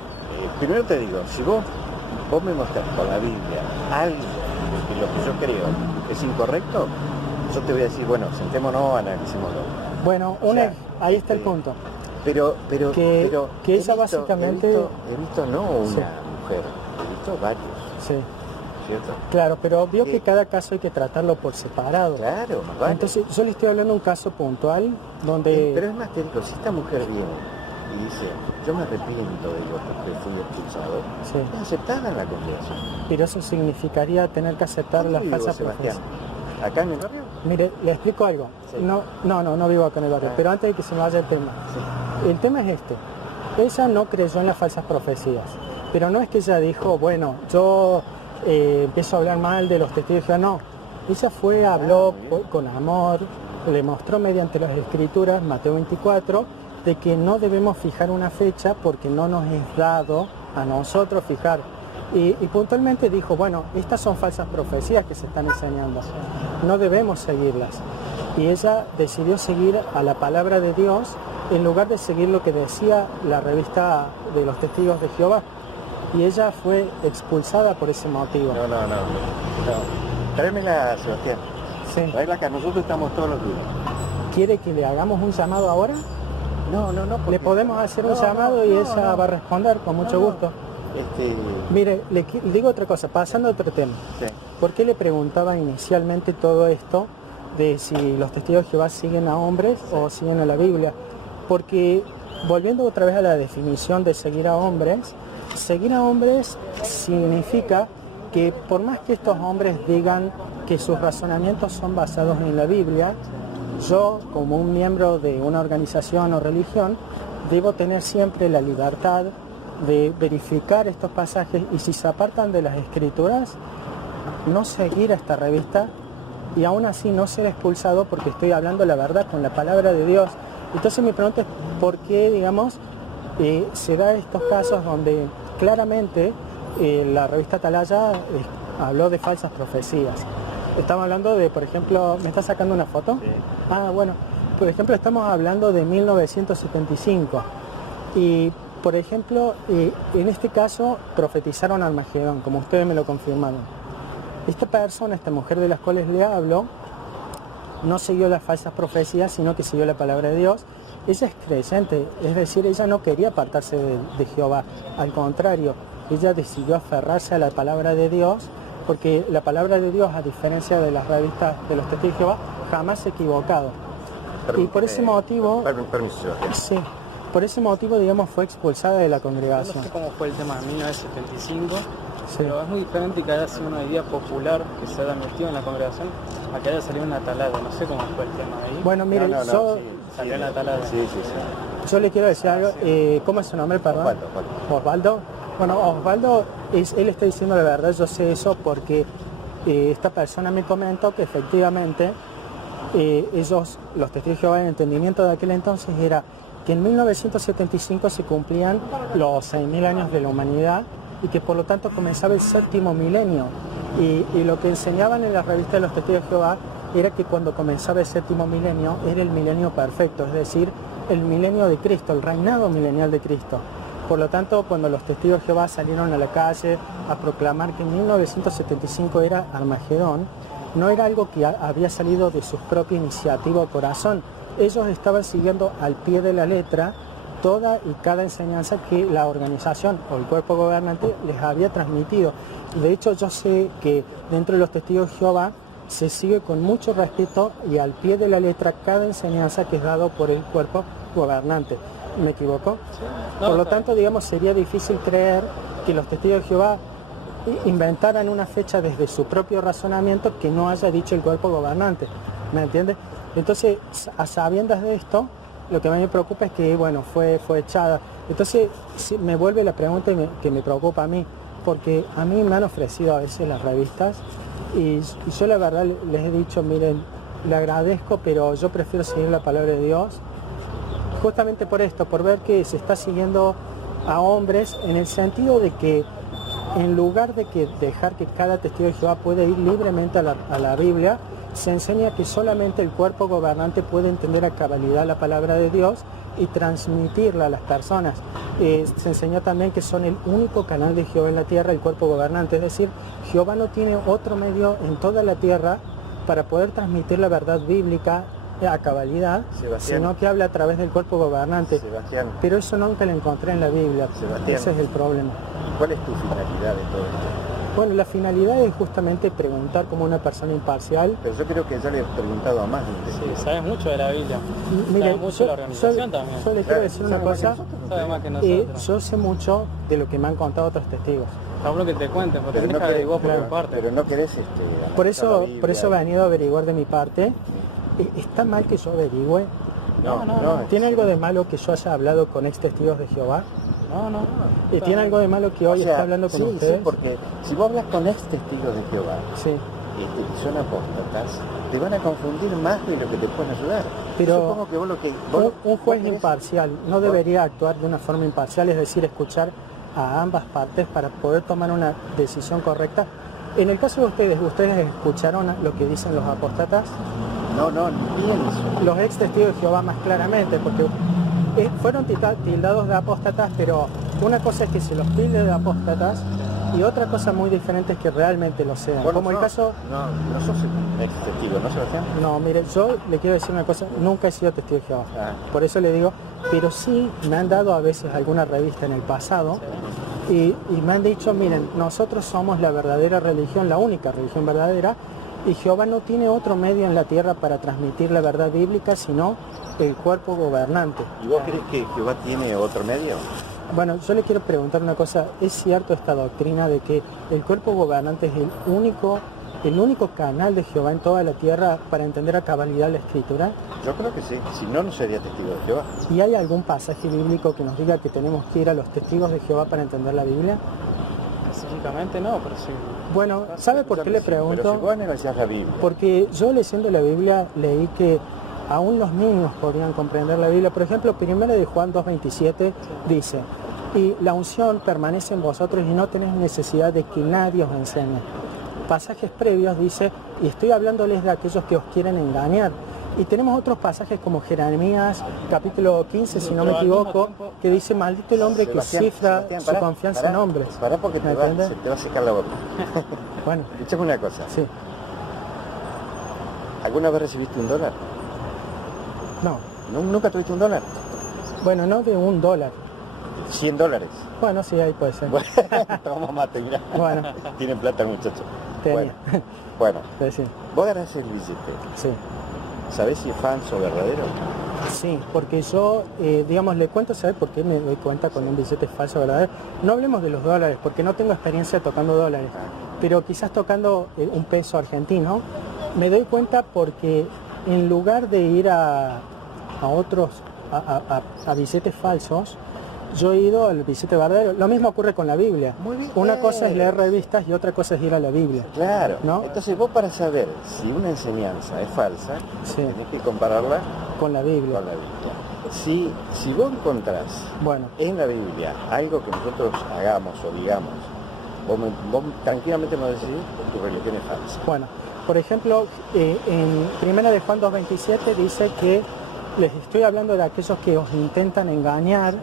Primero te digo, si vos me mostrás con la Biblia algo de lo que yo creo es incorrecto, yo te voy a decir, bueno, sentémonos, analicémoslo. bueno, O sea, ahí está el punto. Pero Que he ella básicamente- he visto no una Sí. mujer, he visto varios, Sí, ¿cierto? claro, pero vio Sí. que cada caso hay que tratarlo por separado. Claro, más vale. Entonces, yo le estoy hablando de un caso puntual donde... Pero es más, te digo, si esta mujer viene y dice, yo me arrepiento de lo que fui expulsado, Sí, es aceptada en la congregación. pero eso significaría tener que aceptar la ¿Dónde vive falsa vos, Sebastián? profecía. ¿Acá en el barrio? Mire, le explico algo. Sí. No vivo acá en el barrio, Ah. pero antes de que se me vaya el tema. Sí. El tema es este. Ella no creyó en las falsas profecías, pero no es que ella dijo, bueno, yo empiezo a hablar mal de los testigos de Jehová. No, ella fue, habló muy bien. con amor, le mostró mediante las escrituras, Mateo 24, de que no debemos fijar una fecha porque no nos es dado a nosotros fijar. Y puntualmente dijo, bueno, estas son falsas profecías que se están enseñando, no debemos seguirlas. Y ella decidió seguir a la palabra de Dios en lugar de seguir lo que decía la revista de los testigos de Jehová. Y ella fue expulsada por ese motivo. No. Tráemela, Sebastián. Sí. Tráela acá, nosotros estamos todos los días. ¿Quiere que le hagamos un llamado ahora? No. Le podemos hacer un llamado y ella va a responder con mucho gusto. Mire, le digo otra cosa, pasando a otro tema. Sí. ¿Por qué le preguntaba inicialmente todo esto de si los testigos de Jehová siguen a hombres o siguen a la Biblia? Porque, volviendo otra vez a la definición de seguir a hombres significa que por más que estos hombres digan que sus razonamientos son basados en la Biblia, yo, como un miembro de una organización o religión, debo tener siempre la libertad de verificar estos pasajes y si se apartan de las escrituras, no seguir a esta revista y aún así no ser expulsado porque estoy hablando la verdad con la palabra de Dios. Entonces mi pregunta es por qué, digamos, se da estos casos donde claramente la revista Atalaya habló de falsas profecías. Estamos hablando de, por ejemplo, ¿me está sacando una foto? Sí. Ah, bueno, por ejemplo, estamos hablando de 1975 y, por ejemplo, en este caso profetizaron Armagedón, como ustedes me lo confirmaron. Esta persona, esta mujer de las cuales le hablo, no siguió las falsas profecías, sino que siguió la palabra de Dios. Ella es creyente, es decir, ella no quería apartarse de Jehová, al contrario, ella decidió aferrarse a la palabra de Dios, porque la palabra de Dios, a diferencia de las revistas de los testigos de Jehová, jamás se ha equivocado. Y por ese motivo, Permiso, Sebastián. sí, por ese motivo, digamos, fue expulsada de la No congregación. sé cómo fue el tema de 1975, Sí. pero es muy diferente que haya sido una idea popular que se haya metido en la congregación a que haya salido una Atalaya. No sé cómo fue el tema ahí. Bueno, mire, yo, Salió en la Atalaya. Sí. yo le quiero decir algo. ¿Cómo es su nombre, perdón? Osvaldo. Bueno, Osvaldo, él está diciendo la verdad, yo sé eso porque esta persona me comentó que efectivamente ellos, los testigos de Jehová, el entendimiento de aquel entonces era que en 1975 se cumplían los 6.000 años de la humanidad y que por lo tanto comenzaba el séptimo milenio. Y lo que enseñaban en la revista de los testigos de Jehová era que cuando comenzaba el séptimo milenio era el milenio perfecto, es decir, el milenio de Cristo, el reinado milenial de Cristo. Por lo tanto, cuando los testigos de Jehová salieron a la calle a proclamar que en 1975 era Armagedón, no era algo que había salido de su propia iniciativa o corazón. Ellos estaban siguiendo al pie de la letra toda y cada enseñanza que la organización o el cuerpo gobernante les había transmitido. De hecho, yo sé que dentro de los testigos de Jehová se sigue con mucho respeto y al pie de la letra cada enseñanza que es dado por el cuerpo gobernante. ¿Me equivoco? Sí. No, Por lo tanto, digamos, sería difícil creer que los testigos de Jehová inventaran una fecha desde su propio razonamiento que no haya dicho el cuerpo gobernante. ¿Me entiendes? Entonces, a sabiendas de esto, lo que a mí me preocupa es que, bueno, fue echada. Entonces, sí, me vuelve la pregunta que me preocupa a mí, porque a mí me han ofrecido a veces las revistas y yo la verdad les he dicho, miren, le agradezco, pero yo prefiero seguir la palabra de Dios, justamente por esto, por ver que se está siguiendo a hombres en el sentido de que en lugar de que dejar que cada testigo de Jehová pueda ir libremente a la Biblia, se enseña que solamente el cuerpo gobernante puede entender a cabalidad la palabra de Dios y transmitirla a las personas. Se enseñó también que son el único canal de Jehová en la tierra, el cuerpo gobernante, es decir, Jehová no tiene otro medio en toda la tierra para poder transmitir la verdad bíblica a cabalidad, Sebastián, sino que habla a través del cuerpo gobernante. Sebastián, Pero eso nunca lo encontré en la Biblia. Sebastián. Ese es el problema. ¿cuál es tu finalidad de todo esto? Bueno, la finalidad es justamente preguntar como una persona imparcial. Pero yo creo que ya le he preguntado a más de un testigo. Sí, sabes mucho de la Biblia. Mire, Sabes mucho de la organización también. yo le quiero decir una ¿Sabe más que cosa. nosotros? Sabes más que nosotros. Yo sé mucho de lo que me han contado otros testigos. Está bueno que te cuenten, porque Pero tenés no que averiguar por querés, tu parte. pero no querés Por analizar la eso he Biblia. venido a averiguar de mi parte. ¿Está mal que yo averigüe? No. ¿Tiene algo de malo que yo haya hablado con ex testigos de Jehová? No. ¿Tiene algo de malo que hoy esté hablando con ustedes? Sí, porque si vos hablas con ex testigos de Jehová Sí. y son apóstatas, te van a confundir más de lo que te pueden ayudar. Pero Yo supongo que vos lo que... vos- Un juez vos querés- imparcial no debería actuar de una forma imparcial, es decir, escuchar a ambas partes para poder tomar una decisión correcta. En el caso de ¿ustedes escucharon lo que dicen los apóstatas? No, ni eso. Los ex testigos de Jehová más claramente, porque fueron tildados de apóstatas, pero una cosa es que se los tilde de apóstatas y otra cosa muy diferente es que realmente lo sean. Vos Como el caso... No sos ex testigo, ¿no, Sebastián? No, mire, yo le quiero decir una cosa, nunca he sido testigo de Jehová. Ah. Por eso le digo, pero sí me han dado a veces alguna revista en el pasado y me han dicho, miren, nosotros somos la verdadera religión, la única religión verdadera, y Jehová no tiene otro medio en la tierra para transmitir la verdad bíblica, sino el cuerpo gobernante. ¿Y vos crees que Jehová tiene otro medio? Bueno, yo le quiero preguntar una cosa, ¿es cierto esta doctrina de que el cuerpo gobernante es el único canal de Jehová en toda la tierra para entender a cabalidad la Escritura? Yo creo que sí, si no, no sería testigo de Jehová. ¿Y hay algún pasaje bíblico que nos diga que tenemos que ir a los testigos de Jehová para entender la Biblia? Específicamente no, pero sí. Bueno, ¿sabe por qué le Pero si pregunto? vos analizás la Biblia, Porque yo leyendo la Biblia leí que aún los niños podrían comprender la Biblia. Por ejemplo, 1 de Juan 2:27 dice, y la unción permanece en vosotros y no tenéis necesidad de que nadie os enseñe. Pasajes previos dice, y estoy hablándoles de aquellos que os quieren engañar. Y tenemos otros pasajes como Jeremías, capítulo 15, si no me equivoco, que dice, maldito el hombre que Sebastián, cifra Sebastián, su pará, confianza pará, en hombres. Pará porque ¿Me se te entiende? va a secar la boca. Bueno, Escuchame una cosa. sí, ¿Alguna vez recibiste $1? no. ¿Nunca tuviste $1? Bueno, no de $1. $100. Bueno, sí, ahí puede ser. Bueno, toma mate, mirá. Bueno. Tiene plata el muchacho. Tenía. Bueno, Es decir, vos agarrás el billete. sí. ¿Sabés si es falso o verdadero? Sí, porque yo, digamos, le cuento, ¿sabes por qué me doy cuenta cuando un billete es falso o verdadero? No hablemos de los dólares, porque no tengo experiencia tocando dólares, pero quizás tocando un peso argentino, me doy cuenta porque en lugar de ir a billetes falsos, yo he ido al billete verdadero. Lo mismo ocurre con la Biblia. Muy bien. Una cosa es leer revistas y otra cosa es ir a la Biblia. Claro. ¿No? Entonces vos para saber si una enseñanza es falsa, Sí. tenés que compararla Con la Biblia. con la Biblia. Si vos encontrás Bueno, en la Biblia algo que nosotros hagamos o digamos, vos tranquilamente nos decís que tu religión es falsa. bueno, por ejemplo, en 1 de Juan 2:27 dice que Les estoy hablando de aquellos que os intentan engañar.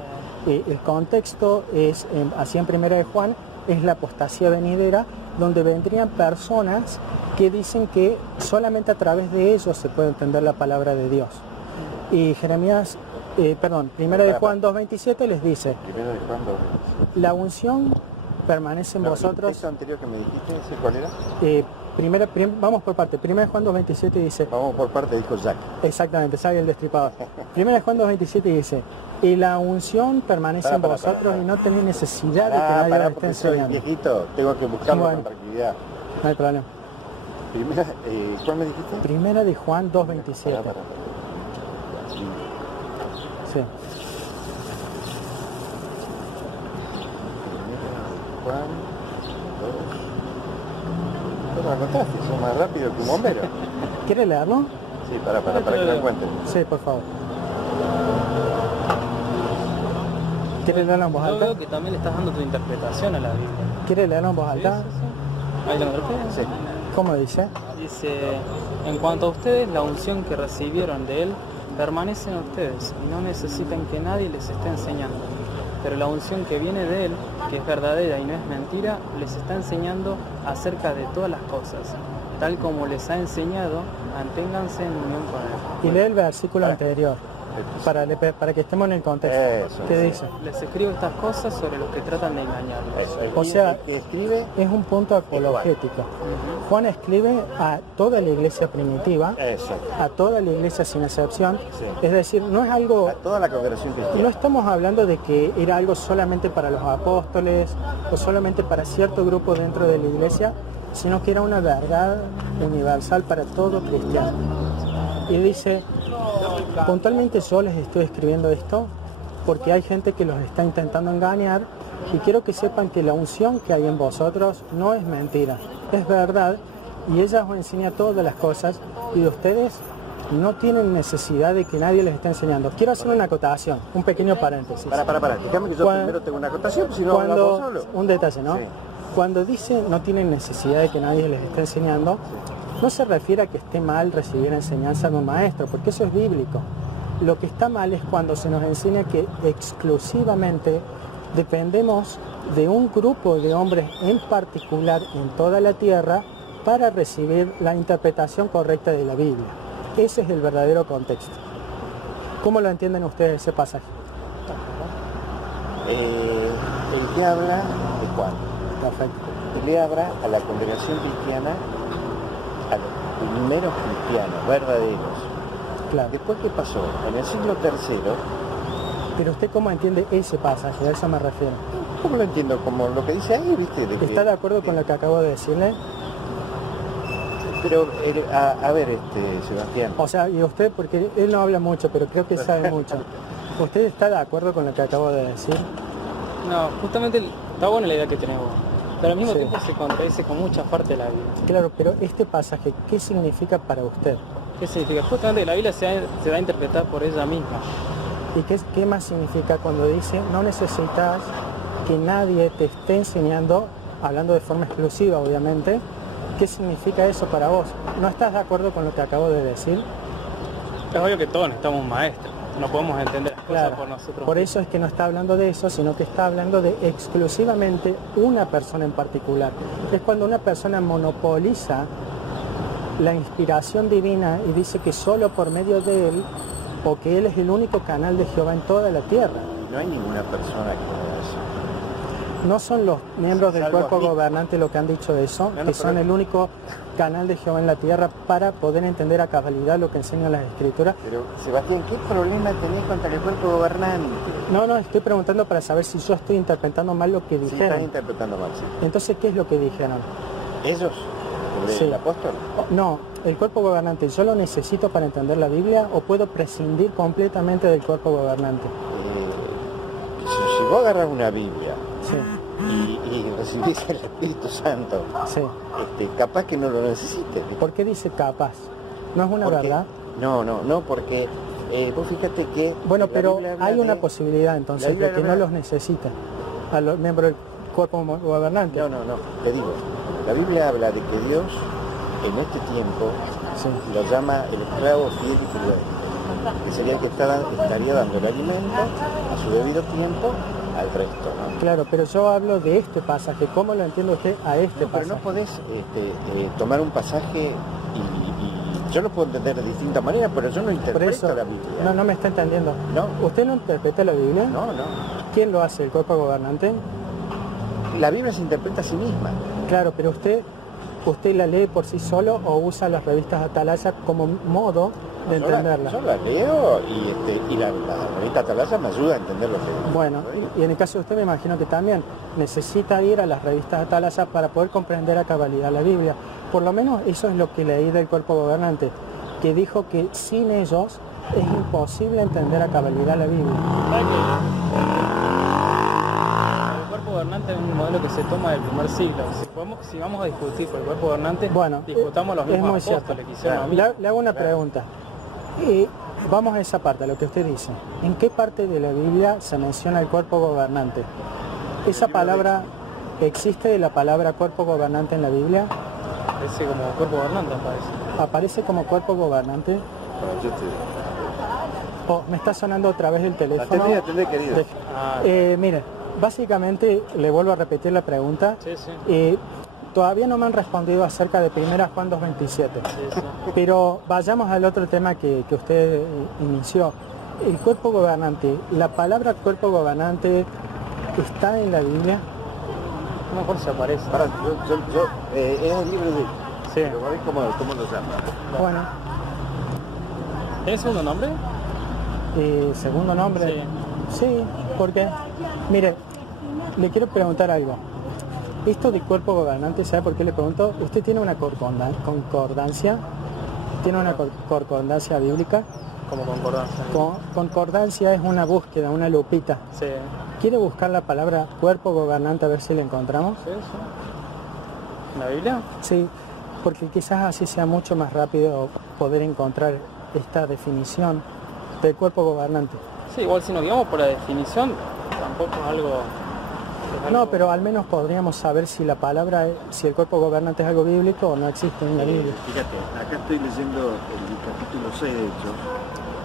El contexto es, así en Primera de Juan, es la apostasía venidera, donde vendrían personas que dicen que solamente a través de ellos se puede entender la palabra de Dios. Y Primera de Juan 2.27 les dice, Primera de Juan 2.27. La unción permanece en vosotros. ¿El texto anterior que me dijiste, ese cuál era? Vamos por parte. Primera de Juan 2.27 dice... Vamos por parte, dijo Jack. Exactamente, sabe el destripador. Primera de Juan 2.27 dice, y la unción permanece en vosotros y no tenéis necesidad de que nadie os esté enseñando. Soy viejito, tengo que buscarlo Bueno. con tranquilidad. No hay problema. Primera, ¿cuál me dijiste? Primera de Juan 2.27. Para. Sí. Juan 2. ¿Cómo anotaste? Son más rápido que un bombero. ¿Quiere leerlo? Sí, para que lo encuentre. Sí, por favor. ¿Quiere leerlo en voz Yo alta? veo que también le estás dando tu interpretación a la Biblia. ¿Quiere leerlo en voz alta? Sí. Ahí lo encontré. Sí. ¿Cómo dice? Dice, en cuanto a ustedes, la unción que recibieron de Él permanece en ustedes y no necesitan que nadie les esté enseñando. Pero la unción que viene de Él, que es verdadera y no es mentira, les está enseñando acerca de todas las cosas. Tal como les ha enseñado, manténganse en unión con Él. Y lee el versículo anterior, para que estemos en el contexto. Eso, ¿Qué sí. dice? Les escribo estas cosas sobre los que tratan de engañarlos. Eso. O sea, El que escribe, es un punto apologético. Juan escribe a toda la iglesia primitiva, eso. a toda la iglesia sin excepción. Sí. Es decir, no es algo... A toda la congregación cristiana. No estamos hablando de que era algo solamente para los apóstoles o solamente para cierto grupo dentro de la iglesia, sino que era una verdad universal para todo cristiano. Y dice, puntualmente yo les estoy escribiendo esto porque hay gente que los está intentando engañar y quiero que sepan que la unción que hay en vosotros no es mentira, es verdad y ella os enseña todas las cosas y de ustedes no tienen necesidad de que nadie les esté enseñando. Quiero hacer una acotación, un pequeño paréntesis. Para. Déjame que yo primero tengo una acotación, si no hablamos solo. Un detalle, ¿no? Sí. Cuando dice no tienen necesidad de que nadie les esté enseñando, no se refiere a que esté mal recibir enseñanza de un maestro, porque eso es bíblico. Lo que está mal es cuando se nos enseña que exclusivamente dependemos de un grupo de hombres en particular en toda la tierra para recibir la interpretación correcta de la Biblia. Ese es el verdadero contexto. ¿Cómo lo entienden ustedes ese pasaje? El que habla de Juan. Perfecto. Él le habla a la congregación cristiana, a los primeros cristianos verdaderos. Claro. Después, ¿qué pasó? En el siglo III, Pero usted cómo entiende ese pasaje, a eso me refiero. ¿cómo lo entiendo? Como lo que dice ahí, ¿viste? ¿Está de acuerdo con lo que acabo de decirle? Pero, a ver, Sebastián. O sea, y usted, porque él no habla mucho, pero creo que sabe mucho. ¿Usted está de acuerdo con lo que acabo de decir? No, justamente está buena la idea que tenés vos, pero al mismo Sí. tiempo se contradice con mucha parte de la Biblia. Claro, pero este pasaje, ¿qué significa para usted? ¿Qué significa? Justamente que la Biblia se da a interpretar por ella misma. ¿Y qué más significa cuando dice no necesitas que nadie te esté enseñando, hablando de forma exclusiva obviamente? ¿Qué significa eso para vos? ¿No estás de acuerdo con lo que acabo de decir? Es obvio que todos necesitamos maestros, no podemos entender las cosas por nosotros. Por eso es que no está hablando de eso, sino que está hablando de exclusivamente una persona en particular. Es cuando una persona monopoliza la inspiración divina y dice que solo por medio de él, o que él es el único canal de Jehová en toda la tierra. No hay ninguna persona que haga eso. No son los miembros del Salvo cuerpo aquí. gobernante lo que han dicho eso, No, que son el único canal de Jehová en la tierra para poder entender a cabalidad lo que enseñan las escrituras. Pero, Sebastián, ¿qué problema tenés contra el cuerpo gobernante? No, estoy preguntando para saber si yo estoy interpretando mal lo que Sí, estás dijeron. interpretando mal, sí. Entonces, ¿qué es lo que dijeron? ¿Ellos? ¿El Sí. apóstol? No, el cuerpo gobernante, ¿yo lo necesito para entender la Biblia o puedo prescindir completamente del cuerpo gobernante? Si vos agarras una Biblia Sí, y recibís el Espíritu Santo, sí. capaz que no lo necesites. ¿viste? ¿Por qué dice capaz? ¿No es una Porque- verdad? No, porque vos fíjate que... Bueno, la pero Biblia habla hay una de- posibilidad entonces la Biblia de que no habla- los necesita a los miembros del cuerpo gobernante. No, te digo, la Biblia habla de que Dios en este tiempo Sí, lo llama el esclavo fiel y prudente. que sería el que estaría dando el alimento a su debido tiempo al resto, ¿no? Claro, pero yo hablo de este pasaje. ¿Cómo lo entiende usted a este Pero pasaje? no podés tomar un pasaje y yo lo puedo entender de distintas maneras, pero yo no Por interpreto eso, la Biblia. no me está entendiendo. No. ¿Usted no interpreta la Biblia? No. ¿Quién lo hace? ¿El cuerpo gobernante? La Biblia se interpreta a sí misma. Claro, pero usted la lee por sí solo o usa las revistas Atalaya como modo de entenderla. Yo la leo y la revista Atalaya me ayuda a entender lo que Bueno, y en el caso de usted me imagino que también necesita ir a las revistas Atalaya para poder comprender a cabalidad la Biblia. Por lo menos eso es lo que leí del cuerpo gobernante, que dijo que sin ellos es imposible entender a cabalidad la Biblia. El cuerpo gobernante es un modelo que se toma del primer siglo. Si vamos a discutir por el cuerpo gobernante, Bueno, discutamos los es mismos muy cierto. apóstoles que hicieron lo mismo. Le hago una pregunta. Vamos a esa parte, a lo que usted dice. ¿En qué parte de la Biblia se menciona el cuerpo gobernante? ¿Esa palabra, existe la palabra cuerpo gobernante en la Biblia? Parece como cuerpo gobernante, parece. ¿Aparece como cuerpo gobernante? Bueno, yo te... Me está sonando otra vez el teléfono. Atendé, querido. Mire, básicamente, le vuelvo a repetir la pregunta. Sí, sí. Todavía no me han respondido acerca de 1 Juan 2:27. Sí. Pero vayamos al otro tema que usted inició. El cuerpo gobernante, la palabra cuerpo gobernante está en la Biblia. No me acuerdo si aparece. Pará, es el libro de... Sí. Pero ¿ves cómo lo llama? Bueno, ¿Es segundo nombre? segundo nombre. Sí, ¿por qué? Mire, le quiero preguntar algo. Esto de cuerpo gobernante, ¿sabe por qué le pregunto? ¿Usted tiene una concordancia? ¿Tiene una concordancia bíblica? Como concordancia. Concordancia es una búsqueda, una lupita. Sí. ¿Quiere buscar la palabra cuerpo gobernante a ver si la encontramos? Sí. ¿La Biblia? Sí, porque quizás así sea mucho más rápido poder encontrar esta definición del cuerpo gobernante. Sí, igual si nos guiamos por la definición, tampoco es algo... No, pero al menos podríamos saber si la palabra, si el cuerpo gobernante es algo bíblico o no existe en la Biblia. Fíjate, acá estoy leyendo el capítulo 6 de Hechos.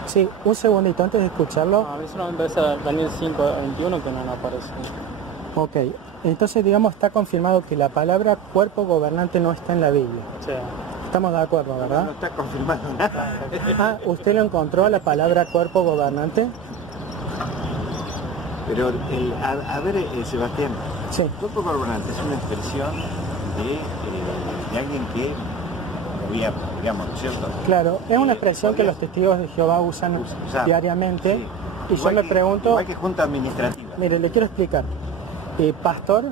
Sí, un segundito antes de escucharlo. A mí solamente me parece Daniel 5:21 que no aparece. Ok, entonces digamos está confirmado que la palabra cuerpo gobernante no está en la Biblia. Sí. Estamos de acuerdo, No ¿verdad? está confirmado nada. Ah, ¿usted lo encontró la palabra cuerpo gobernante? Pero, a ver, Sebastián, Sí. cuerpo gobernante es una expresión de alguien que gobierna, digamos, ¿no es cierto? Claro, es una expresión que los testigos de Jehová usan diariamente. Sí. Y yo me pregunto, Igual que junta administrativa. mire, le quiero explicar. Pastor,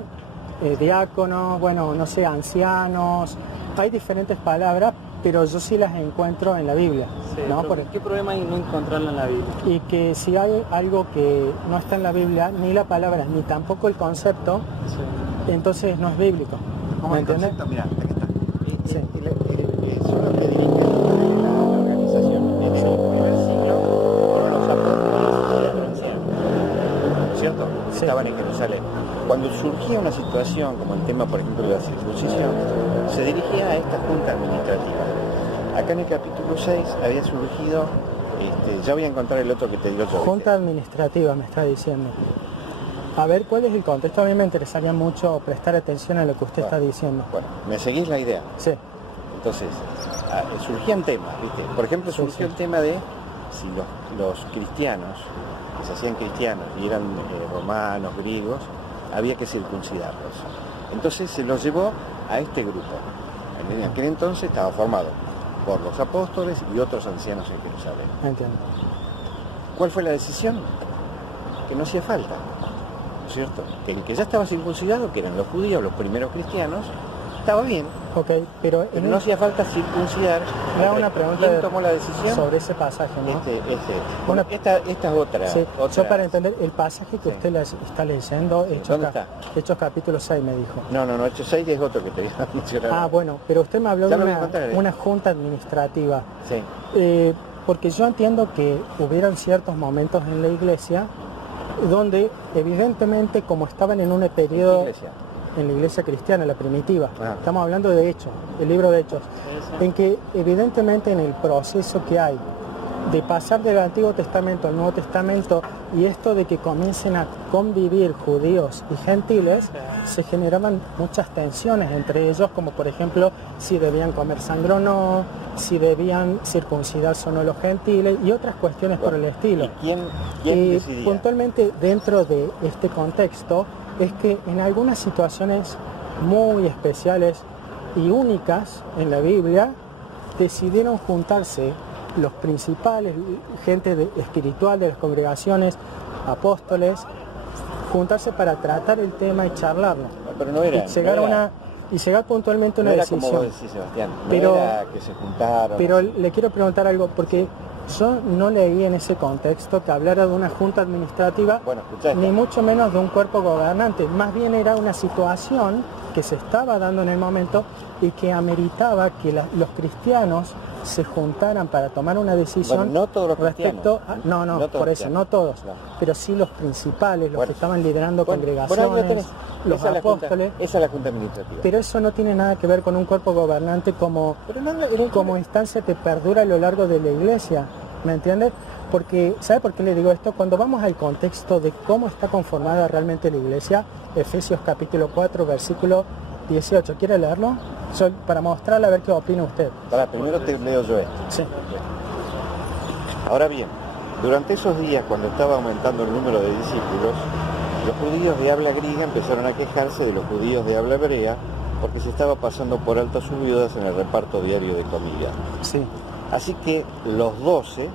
diácono, bueno, no sé, ancianos, hay diferentes palabras, pero yo sí las encuentro en la Biblia. Sí, ¿no? pero ¿qué problema hay no encontrarla en la Biblia? Y que si hay algo que no está en la Biblia, ni la palabra, ni tampoco el concepto, Sí. entonces no es bíblico. ¿Cómo ¿Me el entiende? concepto? Mirá, aquí está. Sí. Son los que dirigen la organización. En el primer siglo fueron los apóstoles y los ancianos, ¿cierto? Sí. Estaban en Jerusalén. Cuando surgía una situación, como el tema, por ejemplo, de la circuncisión, se dirigía a esta junta administrativa. Acá en el capítulo 6 había surgido, ya voy a encontrar el otro que te digo yo. Junta administrativa, me está diciendo. A ver, ¿cuál es el contexto? A mí me interesaría mucho prestar atención a lo que usted está diciendo. Bueno, ¿me seguís la idea? Sí, Entonces, surgían temas, ¿viste? Por ejemplo, Sí, surgió sí. el tema de si los cristianos, que se hacían cristianos y eran romanos, griegos, había que circuncidarlos. Entonces se los llevó a este grupo. En aquel entonces estaba formado por los apóstoles y otros ancianos en Jerusalén. entiendo. ¿Cuál fue la decisión? Que no hacía falta, ¿no es cierto? Que el que ya estaba circuncidado, que eran los judíos, los primeros cristianos, estaba bien, Ok, pero pero no hacía falta circuncidar. Le hago una pregunta ¿Quién tomó la decisión? sobre ese pasaje, ¿no? Bueno, esta es otra. Sí, otra. yo para entender el pasaje que Sí. usted está leyendo, ¿Dónde está? Hechos capítulo 6 me dijo. No, Hechos 6 es otro que te voy a mencionar. Ah, bueno, pero usted me habló Ya de lo voy a contar, una junta administrativa. Sí. Porque yo entiendo que hubieron ciertos momentos en la iglesia donde evidentemente como estaban en un periodo Iglesia. en la iglesia cristiana, la primitiva, Ah. estamos hablando de Hechos, el libro de Hechos, en que evidentemente en el proceso que hay de pasar del Antiguo Testamento al Nuevo Testamento y esto de que comiencen a convivir judíos y gentiles, se generaban muchas tensiones entre ellos, como por ejemplo si debían comer sangre o no, si debían circuncidarse o no los gentiles y otras cuestiones por el estilo. ¿Y quién decidía? Puntualmente dentro de este contexto es que en algunas situaciones muy especiales y únicas en la Biblia decidieron juntarse los principales, gente espiritual de las congregaciones, apóstoles, juntarse para tratar el tema y charlarlo. Pero no era, y llegar puntualmente a una decisión. Como vos decís, Sebastián, pero, no era que se juntaron. Pero le quiero preguntar algo, porque yo no leí en ese contexto que hablara de una junta administrativa, ni mucho menos de un cuerpo gobernante. Más bien era una situación que se estaba dando en el momento y que ameritaba que los cristianos se juntaran para tomar una decisión. Bueno, no todos los respecto cristianos. No, por eso, no todos, pero sí los principales, los que estaban liderando congregaciones, los apóstoles. Esa es la junta administrativa. Pero eso no tiene nada que ver con un cuerpo gobernante como instancia que perdura a lo largo de la iglesia, ¿me entiendes? Porque, ¿sabe por qué le digo esto? Cuando vamos al contexto de cómo está conformada realmente la iglesia, Efesios capítulo 4, versículo 18, ¿quiere leerlo? Para mostrarle a ver qué opina usted. Primero te leo yo esto. Sí. Ahora bien, durante esos días, cuando estaba aumentando el número de discípulos, los judíos de habla griega empezaron a quejarse de los judíos de habla hebrea porque se estaba pasando por alto a sus viudas en el reparto diario de comida. Sí. Así que los 12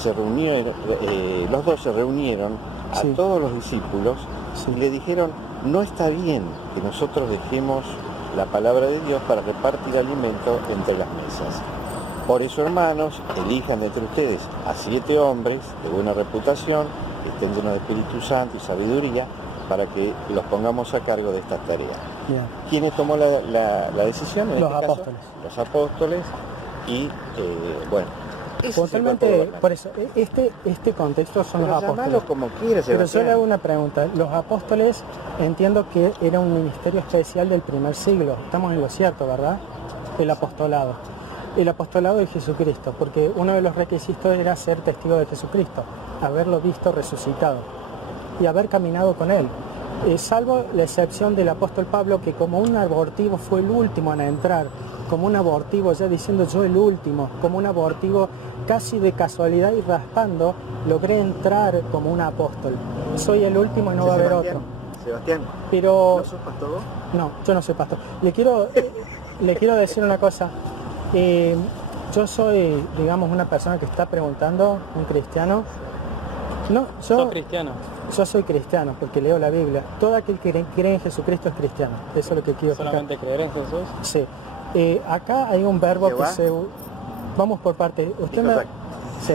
se reunieron a todos los discípulos y le dijeron: no está bien que nosotros dejemos la palabra de Dios para repartir alimento entre las mesas. Por eso, hermanos, elijan de entre ustedes a 7 hombres de buena reputación, que estén llenos de Espíritu Santo y sabiduría, para que los pongamos a cargo de esta tarea. Bien. ¿Quiénes tomó la decisión? En los este apóstoles. Caso, los apóstoles y, bueno, puntualmente, por eso, este contexto son los apóstoles. Como quieras, pero yo le hago una pregunta. Los apóstoles, entiendo que era un ministerio especial del primer siglo. Estamos en lo cierto, ¿verdad? El apostolado. El apostolado de Jesucristo, porque uno de los requisitos era ser testigo de Jesucristo, haberlo visto resucitado y haber caminado con él. Salvo la excepción del apóstol Pablo, que como un abortivo fue el último en entrar, como un abortivo, ya diciendo yo el último, como un abortivo casi de casualidad y raspando, logré entrar como un apóstol. Soy el último y no va a haber otro. Sebastián, pero, ¿no sos pastor? No, yo no soy pastor. Le quiero decir una cosa. Yo soy, digamos, una persona que está preguntando, un cristiano. No, ¿Sos cristiano? Yo soy cristiano porque leo la Biblia. Todo aquel que cree en Jesucristo es cristiano. Eso es lo que quiero explicar. ¿Solamente creer en Jesús? Sí. Acá hay un verbo que se... Vamos por parte. Usted me... Sí.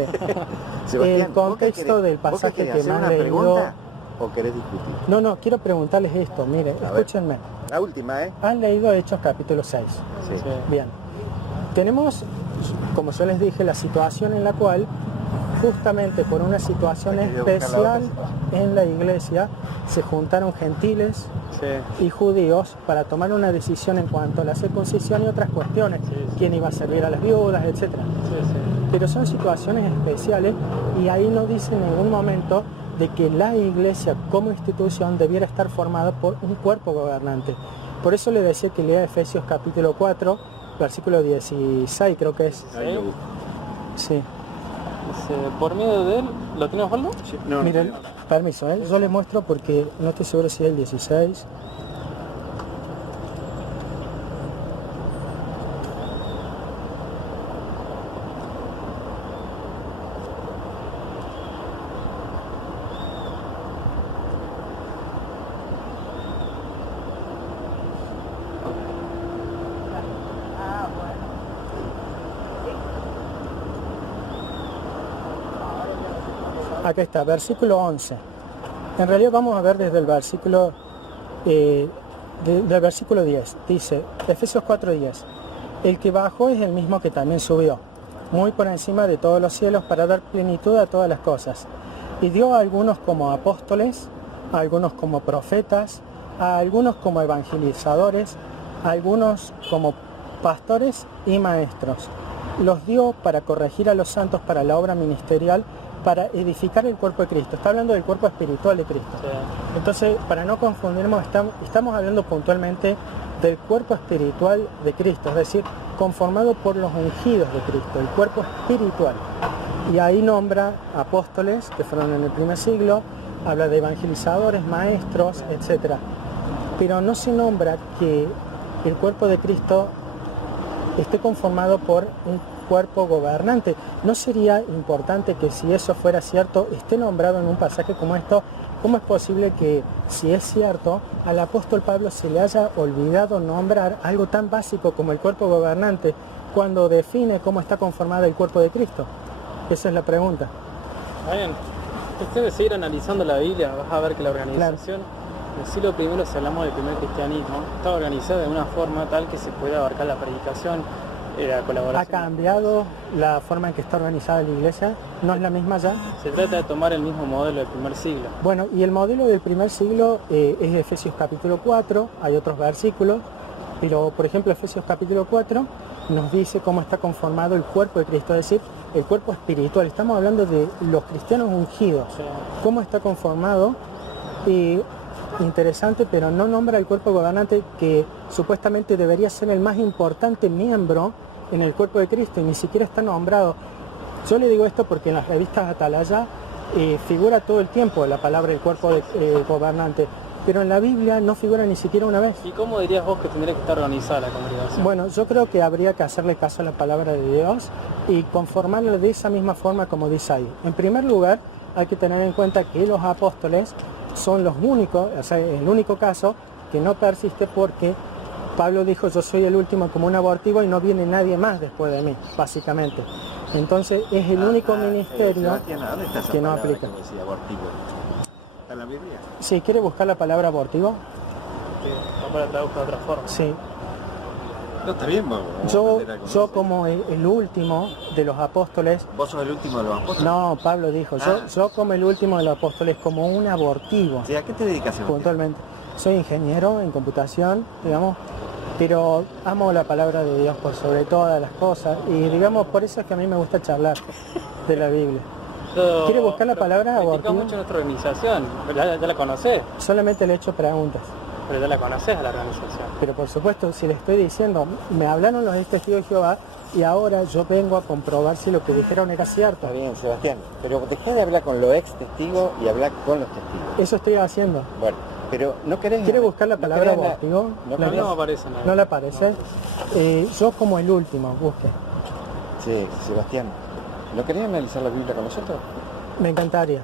Sebastián, el contexto del pasaje que me han leído... ¿O querés discutir? No, quiero preguntarles esto. Miren, escúchenme. La última, ¿eh? Han leído Hechos capítulo 6. Sí. Bien. Tenemos, como yo les dije, la situación en la cual, justamente por una situación especial en la iglesia, se juntaron gentiles y judíos para tomar una decisión en cuanto a la circuncisión y otras cuestiones, quién iba a servir a las viudas, etc. Pero son situaciones especiales y ahí no dice en ningún momento de que la iglesia como institución debiera estar formada por un cuerpo gobernante. Por eso le decía que lea Efesios capítulo 4, versículo 16, creo que es. Sí. Dice, por medio de él, ¿lo tiene Osvaldo? Sí, no, miren, permiso, yo les muestro porque no estoy seguro si es el 16. Acá está, versículo 11. En realidad vamos a ver desde el versículo del versículo 10. Dice, Efesios 4:10. El que bajó es el mismo que también subió, muy por encima de todos los cielos, para dar plenitud a todas las cosas. Y dio a algunos como apóstoles, a algunos como profetas, a algunos como evangelizadores, a algunos como pastores y maestros, los dio para corregir a los santos para la obra ministerial, para edificar el cuerpo de Cristo. Está hablando del cuerpo espiritual de Cristo. Sí. Entonces, para no confundirnos, estamos hablando puntualmente del cuerpo espiritual de Cristo, es decir, conformado por los ungidos de Cristo, el cuerpo espiritual. Y ahí nombra apóstoles que fueron en el primer siglo, habla de evangelizadores, maestros, etc. Pero no se nombra que el cuerpo de Cristo esté conformado por un cuerpo gobernante. ¿No sería importante que, si eso fuera cierto, esté nombrado en un pasaje como esto? ¿Cómo es posible que, si es cierto, al apóstol Pablo se le haya olvidado nombrar algo tan básico como el cuerpo gobernante cuando define cómo está conformado el cuerpo de Cristo? Esa es la pregunta. Bien, cuestión de seguir analizando la Biblia, vas a ver que la organización del siglo I, si hablamos del primer cristianismo, estaba organizada de una forma tal que se pueda abarcar la predicación, la colaboración. ¿Ha cambiado la forma en que está organizada la iglesia? ¿No es la misma ya? Se trata de tomar el mismo modelo del primer siglo. Bueno, y el modelo del primer siglo es de Efesios capítulo 4, hay otros versículos, pero por ejemplo Efesios capítulo 4 nos dice cómo está conformado el cuerpo de Cristo, es decir, el cuerpo espiritual. Estamos hablando de los cristianos ungidos, Sí. cómo está conformado. Interesante, pero no nombra el cuerpo gobernante, que supuestamente debería ser el más importante miembro en el cuerpo de Cristo, y ni siquiera está nombrado. Yo le digo esto porque en las revistas Atalaya figura todo el tiempo la palabra del cuerpo gobernante, pero en la Biblia no figura ni siquiera una vez. ¿Y cómo dirías vos que tendría que estar organizada la congregación? Bueno, yo creo que habría que hacerle caso a la palabra de Dios y conformarlo de esa misma forma como dice ahí. En primer lugar, hay que tener en cuenta que los apóstoles son los únicos, o sea, el único caso que no persiste, porque Pablo dijo: yo soy el último como un abortivo y no viene nadie más después de mí, básicamente. Entonces es el único ministerio Sebastián, ¿dónde está esa que no palabra aplica. que decía abortivo? ¿Está en la Biblia? Si quiere buscar la palabra abortivo, Sí, no para traducir de otra forma. sí. No, está bien, vamos a Yo aprender a conocer. como el último de los apóstoles, ¿Vos sos el último de los apóstoles? no, Pablo dijo, yo como el último de los apóstoles, como un abortivo. Sí, ¿a qué te dedicas, Sebastián? Puntualmente. Soy ingeniero en computación, digamos, pero amo la palabra de Dios por sobre todas las cosas, y digamos, por eso es que a mí me gusta charlar de la Biblia. ¿Quiere buscar la palabra critica abortivo? mucho nuestra organización, ya la conocés, Solamente le he hecho preguntas, pero ya la conocés a la organización. pero por supuesto, si le estoy diciendo, me hablaron los testigos de Jehová, y ahora yo vengo a comprobar si lo que dijeron era cierto. Está bien, Sebastián, pero dejá de hablar con los ex testigos y hablar con los testigos. Eso estoy haciendo. Bueno, pero no querés... ¿Quiere buscar la no palabra querés abortivo? no A mí querés- no me aparece nada. ¿No le aparece? Yo como el último, busque. Sí, Sebastián, ¿no querés analizar la Biblia con nosotros? Me encantaría,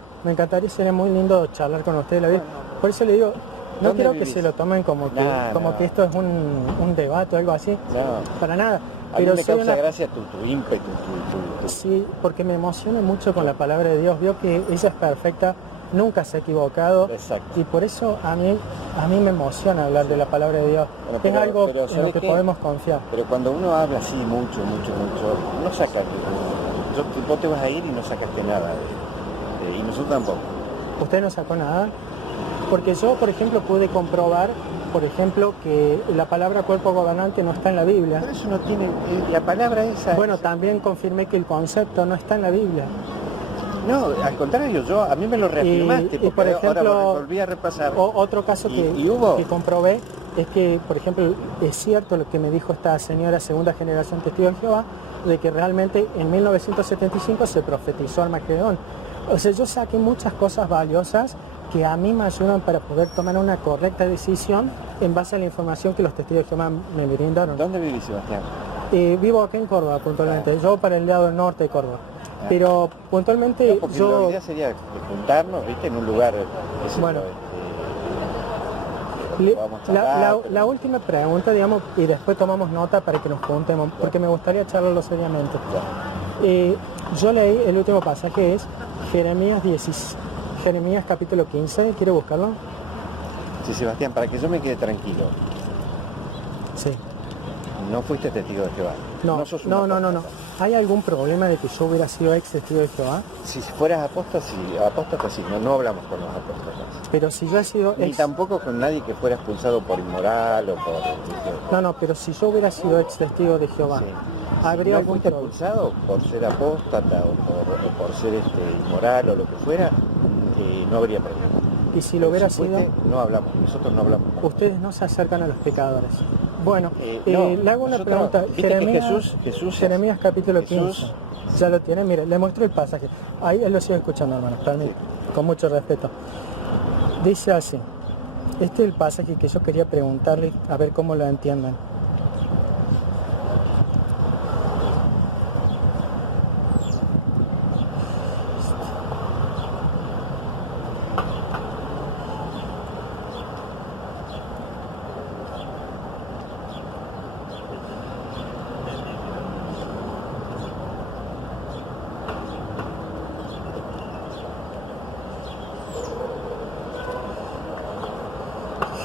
sería muy lindo charlar con usted de la vida. Por eso le digo, no ¿Dónde quiero que vivís? se lo tomen como que, No. que esto es un debate o algo así, No. para nada. A mí Pero me soy causa una... gracia tu ímpetu, tu- Sí, porque me emociona mucho con la palabra de Dios. Veo que ella es perfecta, nunca se ha equivocado. Exacto. Y por eso a mí me emociona hablar de la palabra de Dios. Bueno, Es pero algo en lo ¿sabes que qué? podemos confiar. Pero cuando uno habla así mucho, no saca... Vos te vas a ir y no sacaste nada. Y nosotros tampoco. ¿Usted no sacó nada? Porque yo, por ejemplo, pude comprobar, por ejemplo, que la palabra cuerpo gobernante no está en la Biblia. Pero eso no tiene... la palabra esa... Bueno, también confirmé que el concepto no está en la Biblia. No, al contrario, a mí me lo reafirmaste, Y, porque por ejemplo, ahora volví a repasar. Otro caso ¿Y hubo? que comprobé es que, por ejemplo, es cierto lo que me dijo esta señora segunda generación testigo de Jehová, de que realmente en 1975 se profetizó Armagedón. O sea, yo saqué muchas cosas valiosas que a mí me ayudan para poder tomar una correcta decisión en base a la información que los testigos de Jehová me brindaron. ¿Dónde vivís, Sebastián? Vivo acá en Córdoba puntualmente, yo para el lado norte de Córdoba. Pero puntualmente No, porque yo... la idea sería juntarnos, ¿viste? En un lugar... Bueno. Vamos a charlar, pero- La última pregunta, digamos, y después tomamos nota para que nos juntemos, porque me gustaría charlarlo seriamente. Yo leí el último pasaje, es Jeremías capítulo 15, ¿quiere buscarlo? Sí, Sebastián, para que yo me quede tranquilo, Sí. no fuiste testigo de Jehová. sos un No. apóstata. ¿Hay algún problema de que yo hubiera sido ex testigo de Jehová? Si fueras apóstata, sí, no hablamos con los apóstatas. Pero si yo he sido Ni ex... tampoco con nadie que fuera expulsado por inmoral o por... No, pero si yo hubiera sido ex testigo de Jehová, Sí. habría no algún fuiste problema. expulsado por ser apóstata o por ser inmoral o lo que fuera, no habría problema. Y si lo hubiera Si sido, fuiste, no hablamos, nosotros no hablamos. ustedes no se acercan a los pecadores. Bueno, No, le hago una nosotros- pregunta. viste que Jesús Jeremías capítulo Jesús- 15. Ya lo tiene, mire, le muestro el pasaje. Ahí él lo sigue escuchando, hermano, permítame, con mucho respeto. Dice así. Este es el pasaje que yo quería preguntarle, a ver cómo lo entienden.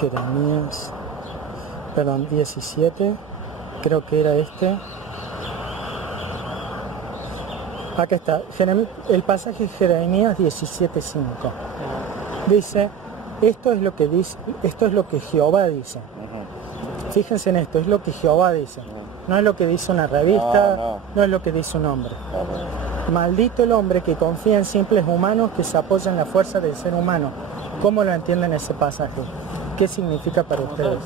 Jeremías, perdón, 17, creo que era este. Acá está, el pasaje Jeremías 17:5. Dice, esto es lo que Jehová dice. Ujú. Fíjense en esto, es lo que Jehová dice. No es lo que dice una revista, no es lo que dice un hombre. Maldito el hombre que confía en simples humanos que se apoyan en la fuerza del ser humano. ¿Cómo lo entienden ese pasaje? ¿Qué significa para ustedes?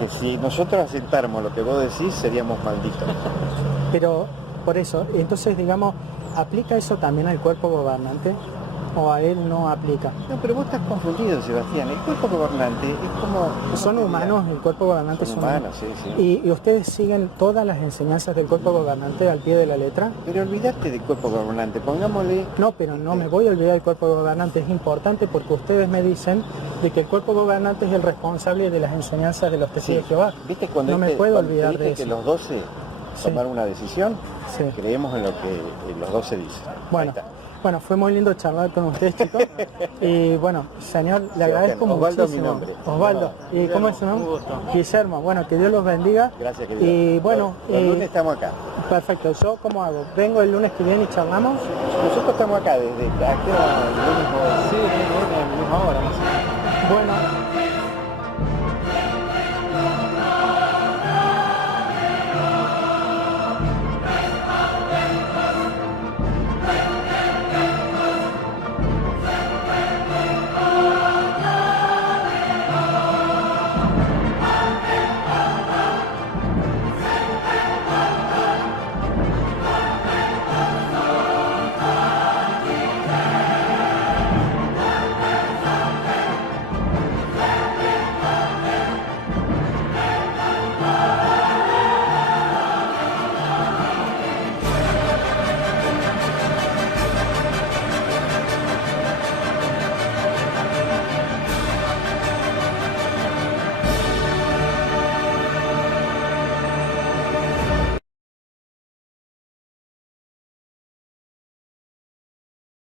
Que si nosotros aceptáramos lo que vos decís, seríamos malditos. Pero, por eso, entonces, digamos, ¿aplica eso también al cuerpo gobernante? ¿O a él no aplica? No, pero vos estás confundido, Sebastián. El cuerpo gobernante es como... Son humanos, el cuerpo gobernante Son son humanos, sí, sí. ¿Y ustedes siguen todas las enseñanzas del cuerpo gobernante al pie de la letra? Pero olvidate del cuerpo gobernante, pongámosle... No, pero no me voy a olvidar del cuerpo gobernante, es importante porque ustedes me dicen de que el cuerpo gobernante es el responsable de las enseñanzas de los testigos de Jehová. ¿Viste cuando No me puedo cuando olvidar viste de que eso. los 12 Sí. tomaron una decisión? Sí. Creemos en lo que los 12 dicen. Bueno, Ahí está. bueno, fue muy lindo charlar con ustedes, chicos. Y bueno, señor, le agradezco Osvaldo es mi muchísimo. nombre. Osvaldo. ¿Y cómo es su nombre? Un gusto. Guillermo. Bueno, que Dios los bendiga. Gracias, querido. Y bueno, Los lunes estamos acá. perfecto. ¿Yo cómo hago? ¿Vengo el lunes que viene y charlamos? Nosotros estamos acá desde... ¿A qué hora? El lunes o- Sí, en la misma hora, más o menos. Bueno,